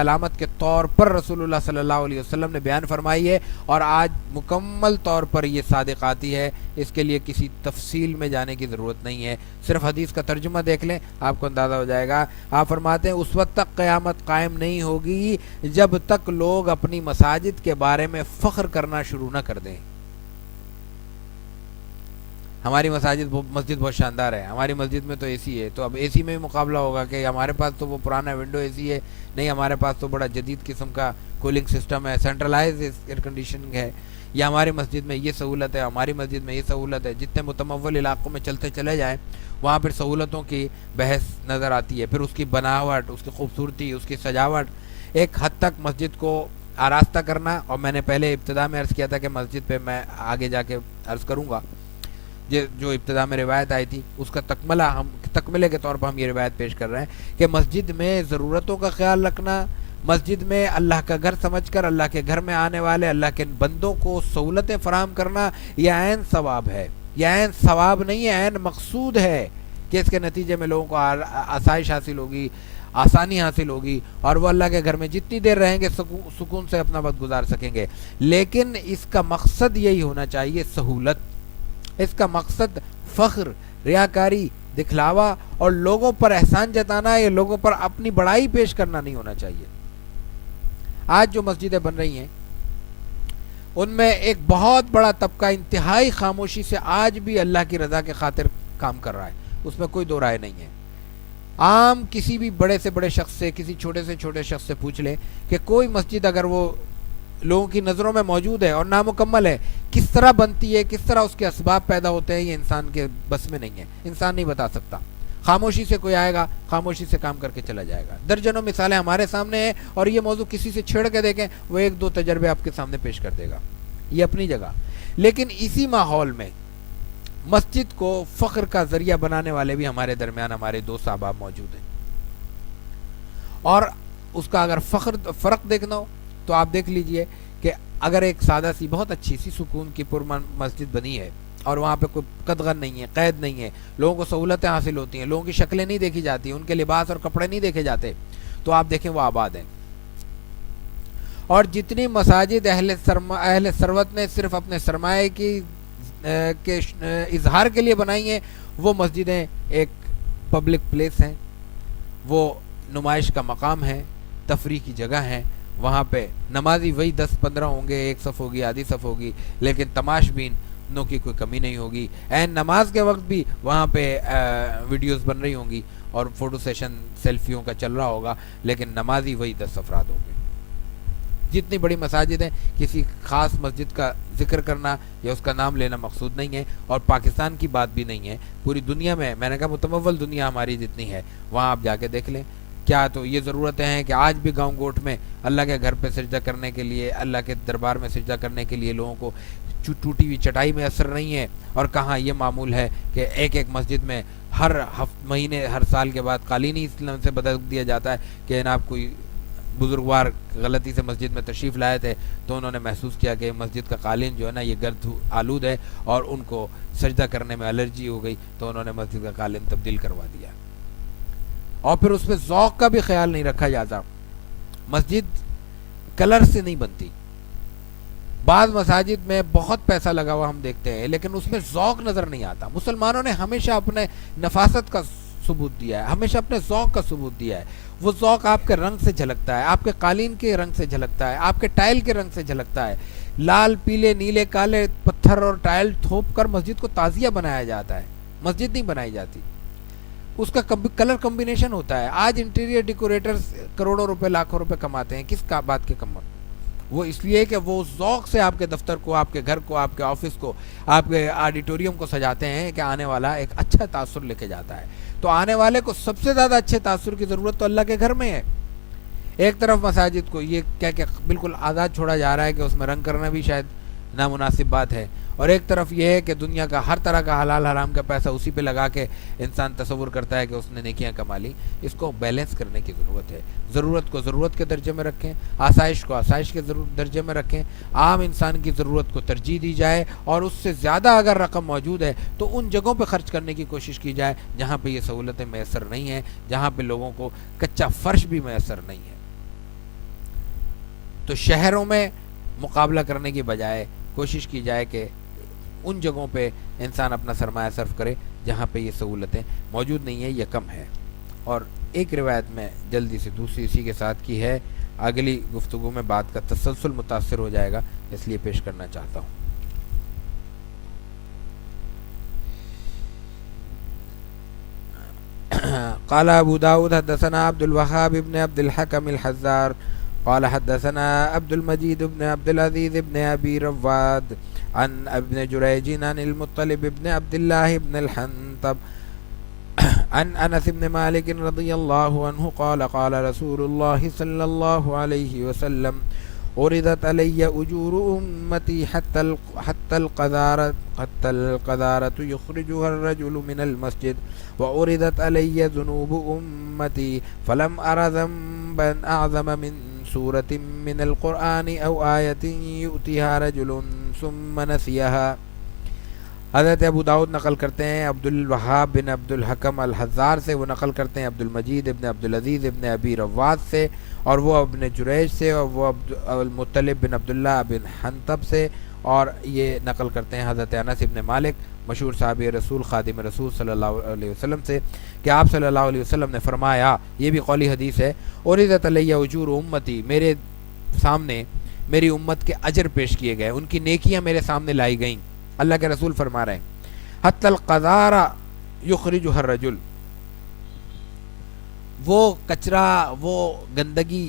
علامت کے طور پر رسول اللہ صلی اللہ علیہ وسلم نے بیان فرمائی ہے اور آج مکمل طور پر یہ صادق آتی ہے. اس کے لیے کسی تفصیل میں جانے کی ضرورت نہیں ہے، صرف حدیث کا ترجمہ دیکھ لیں آپ کو اندازہ ہو جائے گا. آپ فرماتے ہیں اس وقت تک قیامت قائم نہیں ہوگی جب تک لوگ اپنی مساجد کے بارے میں فخر کرنا شروع نہ کر دیں. ہماری مسجد بہت شاندار ہے، ہماری مسجد میں تو اے سی ہے، تو اب اے سی میں بھی مقابلہ ہوگا کہ ہمارے پاس تو وہ پرانا ونڈو اے سی ہے، نہیں ہمارے پاس تو بڑا جدید قسم کا کولنگ سسٹم ہے، سینٹرلائز ایئر کنڈیشننگ ہے، یا ہماری مسجد میں یہ سہولت ہے، ہماری مسجد میں یہ سہولت ہے۔ جتنے متمول علاقوں میں چلتے چلے جائیں وہاں پھر سہولتوں کی بحث نظر آتی ہے، پھر اس کی بناوٹ، اس کی خوبصورتی، اس کی سجاوٹ، ایک حد تک مسجد کو آراستہ کرنا، اور میں نے پہلے ابتدا میں عرض کیا تھا کہ مسجد پہ میں آگے جا کے عرض کروں گا، جو ابتدا میں روایت آئی تھی اس کا تکملے کے طور پر ہم یہ روایت پیش کر رہے ہیں کہ مسجد میں ضرورتوں کا خیال رکھنا، مسجد میں اللہ کا گھر سمجھ کر اللہ کے گھر میں آنے والے اللہ کے بندوں کو سہولتیں فراہم کرنا، یہ عین ثواب ہے، یہ عین ثواب نہیں ہے، عین مقصود ہے کہ اس کے نتیجے میں لوگوں کو آسائش حاصل ہوگی، آسانی حاصل ہوگی، اور وہ اللہ کے گھر میں جتنی دیر رہیں گے سکون سے اپنا وقت گزار سکیں گے۔ لیکن اس کا مقصد یہی ہونا چاہیے سہولت، اس کا مقصد فخر، ریاکاری، دکھلاوا اور لوگوں پر احسان جتانا یا لوگوں پر اپنی بڑائی پیش کرنا نہیں ہونا چاہیے۔ آج جو مسجدیں بن رہی ہیں ان میں ایک بہت بڑا طبقہ انتہائی خاموشی سے آج بھی اللہ کی رضا کے خاطر کام کر رہا ہے، اس میں کوئی دو رائے نہیں ہے۔ عام کسی بھی بڑے سے بڑے شخص سے، کسی چھوٹے سے چھوٹے شخص سے پوچھ لیں کہ کوئی مسجد اگر وہ لوگوں کی نظروں میں موجود ہے اور نامکمل ہے، کس طرح بنتی ہے، کس طرح اس کے اسباب پیدا ہوتے ہیں، یہ انسان کے بس میں نہیں ہے، انسان نہیں بتا سکتا۔ خاموشی سے کوئی آئے گا، خاموشی سے کام کر کے چلا جائے گا۔ درجنوں مثالیں ہمارے سامنے ہیں، اور یہ موضوع کسی سے چھیڑ کے دیکھیں وہ ایک دو تجربے آپ کے سامنے پیش کر دے گا، یہ اپنی جگہ۔ لیکن اسی ماحول میں مسجد کو فخر کا ذریعہ بنانے والے بھی ہمارے درمیان ہمارے دوست احباب موجود ہیں، اور اس کا اگر فرق دیکھنا ہو تو آپ دیکھ لیجئے کہ اگر ایک سادہ سی بہت اچھی سی سکون کی پرمن مسجد بنی ہے اور وہاں پہ کوئی قدغن نہیں ہے، قید نہیں ہے، لوگوں کو سہولتیں حاصل ہوتی ہیں، لوگوں کی شکلیں نہیں دیکھی جاتی، ان کے لباس اور کپڑے نہیں دیکھے جاتے، تو آپ دیکھیں وہ آباد ہیں۔ اور جتنی مساجد اہل ثروت نے صرف اپنے سرمایہ کے اظہار کے لیے بنائی ہیں، وہ مسجدیں ایک پبلک پلیس ہیں، وہ نمائش کا مقام ہے، تفریح کی جگہ ہیں، وہاں پہ نمازی وہی 10-15 ہوں گے، ایک صف ہوگی، آدھی صف ہوگی، لیکن تماش بینوں کی کوئی کمی نہیں ہوگی۔ این نماز کے وقت بھی وہاں پہ ویڈیوز بن رہی ہوں گی اور فوٹو سیشن سیلفیوں کا چل رہا ہوگا، لیکن نمازی وہی 10 افراد ہوں گے۔ جتنی بڑی مساجد ہیں، کسی خاص مسجد کا ذکر کرنا یا اس کا نام لینا مقصود نہیں ہے، اور پاکستان کی بات بھی نہیں ہے، پوری دنیا میں نے کہا متمول دنیا ہماری جتنی ہے وہاں آپ جا کے دیکھ لیں، کیا تو یہ ضرورتیں ہیں کہ آج بھی گاؤں گوٹ میں اللہ کے گھر پہ سجدہ کرنے کے لیے، اللہ کے دربار میں سجدہ کرنے کے لیے لوگوں کو ٹوٹی ہوئی چٹائی میں اثر نہیں ہے، اور کہاں یہ معمول ہے کہ ایک مسجد میں ہر مہینے، ہر سال کے بعد قالین ہی اسلام سے بدل دیا جاتا ہے کہ جناب کوئی بزرگوار غلطی سے مسجد میں تشریف لائے تھے تو انہوں نے محسوس کیا کہ مسجد کا قالین جو ہے نا یہ گرد آلود ہے، اور ان کو سجدہ کرنے میں الرجی ہو گئی تو انہوں نے مسجد کا قالین تبدیل کروا دیا، اور پھر اس پہ ذوق کا بھی خیال نہیں رکھا جاتا۔ مسجد کلر سے نہیں بنتی، بعض مساجد میں بہت پیسہ لگا ہوا ہم دیکھتے ہیں لیکن اس میں ذوق نظر نہیں آتا۔ مسلمانوں نے ہمیشہ اپنے نفاست کا ثبوت دیا ہے، ہمیشہ اپنے ذوق کا ثبوت دیا ہے، وہ ذوق آپ کے رنگ سے جھلکتا ہے، آپ کے قالین کے رنگ سے جھلکتا ہے، آپ کے ٹائل کے رنگ سے جھلکتا ہے۔ لال، پیلے، نیلے، کالے پتھر اور ٹائل تھوپ کر مسجد کو تازیہ بنایا جاتا ہے، مسجد نہیں بنائی جاتی، اس کا کلر کمبینیشن ہوتا ہے۔ آج انٹیریئر ڈیکوریٹرز کروڑوں روپے، لاکھوں روپے کماتے ہیں، کس بات کے کماتے؟ وہ اس لیے کہ وہ ذوق سے آپ کے دفتر کو، آپ کے گھر کو، آپ کے آفس کو، آپ کے آڈیٹوریم کو سجاتے ہیں کہ آنے والا ایک اچھا تاثر لے کے جاتا ہے۔ تو آنے والے کو سب سے زیادہ اچھے تاثر کی ضرورت تو اللہ کے گھر میں ہے۔ ایک طرف مساجد کو یہ کہہ کے بالکل آزاد چھوڑا جا رہا ہے کہ اس میں رنگ کرنا بھی شاید نامناسب بات ہے، اور ایک طرف یہ ہے کہ دنیا کا ہر طرح کا حلال حرام کا پیسہ اسی پہ لگا کے انسان تصور کرتا ہے کہ اس نے نیکیاں کما لی۔ اس کو بیلنس کرنے کی ضرورت ہے، ضرورت کو ضرورت کے درجے میں رکھیں، آسائش کو آسائش کے درجے میں رکھیں، عام انسان کی ضرورت کو ترجیح دی جائے، اور اس سے زیادہ اگر رقم موجود ہے تو ان جگہوں پہ خرچ کرنے کی کوشش کی جائے جہاں پہ یہ سہولتیں میسر نہیں ہیں، جہاں پہ لوگوں کو کچا فرش بھی میسر نہیں ہے۔ تو شہروں میں مقابلہ کرنے کی بجائے کوشش کی جائے کہ ان جگہوں پہ انسان اپنا سرمایہ صرف کرے جہاں پہ یہ سہولتیں موجود نہیں ہیں یا کم ہے۔ اور ایک روایت میں جلدی سے دوسری اسی کے ساتھ کی ہے، اگلی گفتگو میں بات کا تسلسل متاثر ہو جائے گا، اس لیے پیش کرنا چاہتا ہوں۔ قال ابو داود حدثنا عبد الوهاب بن عبد الحكم الحزار قال حدثنا عبد المجيد بن عبد العزيز بن ابي رواد عن ابن جريج عن المطلب بن عبد الله بن الحنطب عن انس بن مالك رضي الله عنه قال قال رسول الله صلى الله عليه وسلم عرضت علي اجور امتي حتى القذارة يخرجها الرجل من المسجد وعرضت علي ذنوب امتي فلم ار ذنبا اعظم من سورة من القرآن او آية يؤتيها رجل ثم نسيها۔ حضرت ابو داؤد نقل کرتے ہیں عبد الوہاب بن عبد الحکم الحزار سے، وہ نقل کرتے ہیں عبد المجید ابن عبد العزیز ابن ابی رواد سے، اور وہ ابن جریج سے، اور وہ المطلب بن عبداللہ بن حنطب سے، اور یہ نقل کرتے ہیں حضرت انس ابن مالک مشہور صحابی رسول خادم رسول صلی اللہ علیہ وسلم سے کہ آپ صلی اللہ علیہ وسلم نے فرمایا، یہ بھی قولی حدیث ہے، عرضت علیہ اجور امتی، میرے سامنے میری امت کے اجر پیش کیے گئے، ان کی نیکیاں میرے سامنے لائی گئیں۔ اللہ کے رسول فرما رہے ہیں حتی القذارہ یخرجها الرجل، وہ کچرا، وہ گندگی،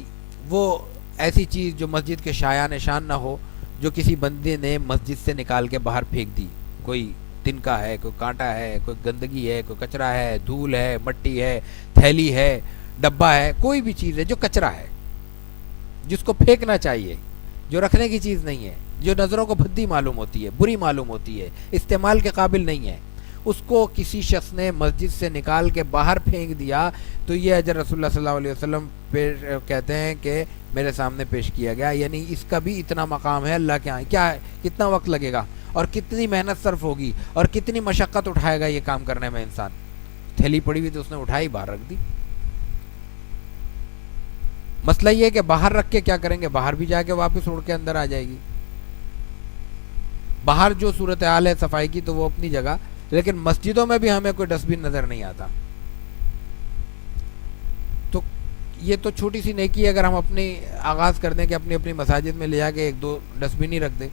وہ ایسی چیز جو مسجد کے شایع نشان نہ ہو، جو کسی بندے نے مسجد سے نکال کے باہر پھینک دی، کوئی تنکا ہے، کوئی کانٹا ہے، کوئی گندگی ہے، کوئی کچرا ہے، دھول ہے، مٹی ہے، تھیلی ہے، ڈبہ ہے، کوئی بھی چیز ہے جو کچرا ہے، جس کو پھینکنا چاہیے، جو رکھنے کی چیز نہیں ہے، جو نظروں کو بھدی معلوم ہوتی ہے، بری معلوم ہوتی ہے، استعمال کے قابل نہیں ہے، اس کو کسی شخص نے مسجد سے نکال کے باہر پھینک دیا، تو یہ اجر رسول اللہ صلی اللہ علیہ وسلم کہتے ہیں کہ میرے سامنے پیش کیا گیا، یعنی اس کا بھی اتنا مقام ہے اللہ کے ہاں۔ کیا ہے، کتنا وقت لگے گا اور کتنی محنت صرف ہوگی اور کتنی مشقت اٹھائے گا یہ کام کرنے میں انسان۔ تھیلی پڑی ہوئی تو اس نے اٹھائی باہر رکھ دی۔ مسئلہ یہ ہے کہ باہر رکھ کے کیا کریں گے، باہر بھی جا کے واپس اڑ کے اندر آ جائے گی۔ باہر جو صورتحال ہے صفائی کی تو وہ اپنی جگہ، لیکن مسجدوں میں بھی ہمیں کوئی ڈسٹ بن نظر نہیں آتا۔ تو یہ تو چھوٹی سی نیکی ہے، اگر ہم اپنی آغاز کر دیں کہ اپنی اپنی مساجد میں لے جا کے ایک دو ڈسٹ بن ہی رکھ دیں،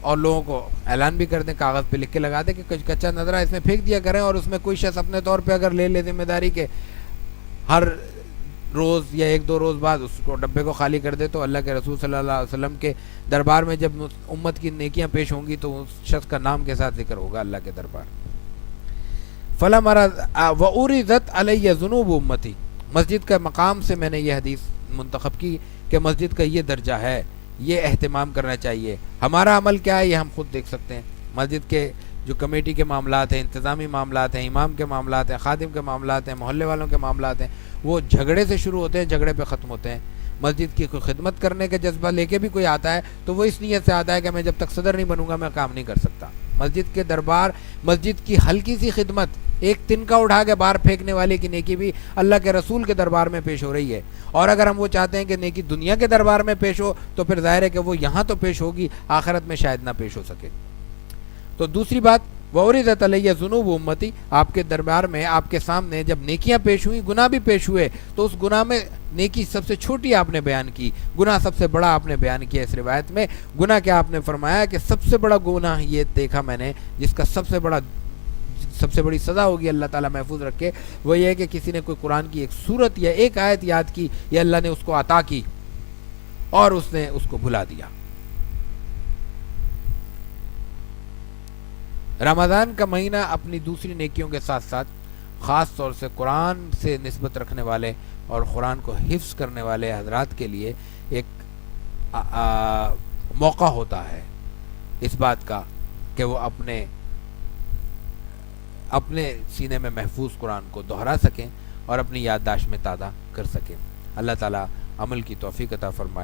اور لوگوں کو اعلان بھی کر دیں، کاغذ پہ لکھ کے لگا دیں کہ کچھ کچا نظر آئے اس میں پھینک دیا کریں، اور اس میں کوئی شخص اپنے طور پہ اگر لے لے ذمہ داری کے ہر روز یا ایک دو روز بعد اس کو ڈبے کو خالی کر دے، تو اللہ کے رسول صلی اللہ علیہ وسلم کے دربار میں جب امت کی نیکیاں پیش ہوں گی تو اس شخص کا نام کے ساتھ ذکر ہوگا اللہ کے دربار۔ فلم وعرضت علی ذنوب امتی، مسجد کا مقام سے میں نے یہ حدیث منتخب کی کہ مسجد کا یہ درجہ ہے، یہ اہتمام کرنا چاہیے۔ ہمارا عمل کیا ہے یہ ہم خود دیکھ سکتے ہیں۔ مسجد کے جو کمیٹی کے معاملات ہیں، انتظامی معاملات ہیں، امام کے معاملات ہیں، خادم کے معاملات ہیں، محلے والوں کے معاملات ہیں، وہ جھگڑے سے شروع ہوتے ہیں، جھگڑے پہ ختم ہوتے ہیں۔ مسجد کی کوئی خدمت کرنے کا جذبہ لے کے بھی کوئی آتا ہے تو وہ اس نیت سے آتا ہے کہ میں جب تک صدر نہیں بنوں گا میں کام نہیں کر سکتا۔ مسجد کے دربار، مسجد کی ہلکی سی خدمت، ایک تنکا اٹھا کے باہر پھینکنے والے کی نیکی بھی اللہ کے رسول کے دربار میں پیش ہو رہی ہے، اور اگر ہم وہ چاہتے ہیں کہ نیکی دنیا کے دربار میں پیش ہو تو پھر ظاہر ہے کہ وہ یہاں تو پیش ہوگی، آخرت میں شاید نہ پیش ہو سکے۔ تو دوسری بات، وعرضت علی ذنوب امتی، آپ کے دربار میں، آپ کے سامنے جب نیکیاں پیش ہوئیں، گناہ بھی پیش ہوئے، تو اس گناہ میں نیکی سب سے چھوٹی آپ نے بیان کی، گناہ سب سے بڑا آپ نے بیان کیا۔ اس روایت میں گناہ کیا آپ نے فرمایا کہ سب سے بڑا گناہ یہ دیکھا میں نے، جس کا سب سے بڑی سزا ہوگی، اللہ تعالیٰ محفوظ رکھے، وہ یہ ہے کہ کسی نے کوئی قرآن کی ایک سورت یا ایک آیت یاد کی، یا اللہ نے اس کو عطا کی اور اس نے اس کو بھلا دیا۔ رمضان کا مہینہ اپنی دوسری نیکیوں کے ساتھ ساتھ خاص طور سے قرآن سے نسبت رکھنے والے اور قرآن کو حفظ کرنے والے حضرات کے لیے ایک موقع ہوتا ہے اس بات کا کہ وہ اپنے سینے میں محفوظ قرآن کو دہرا سکیں اور اپنی یادداشت میں تازہ کر سکیں۔ اللہ تعالیٰ عمل کی توفیق عطا فرمائے۔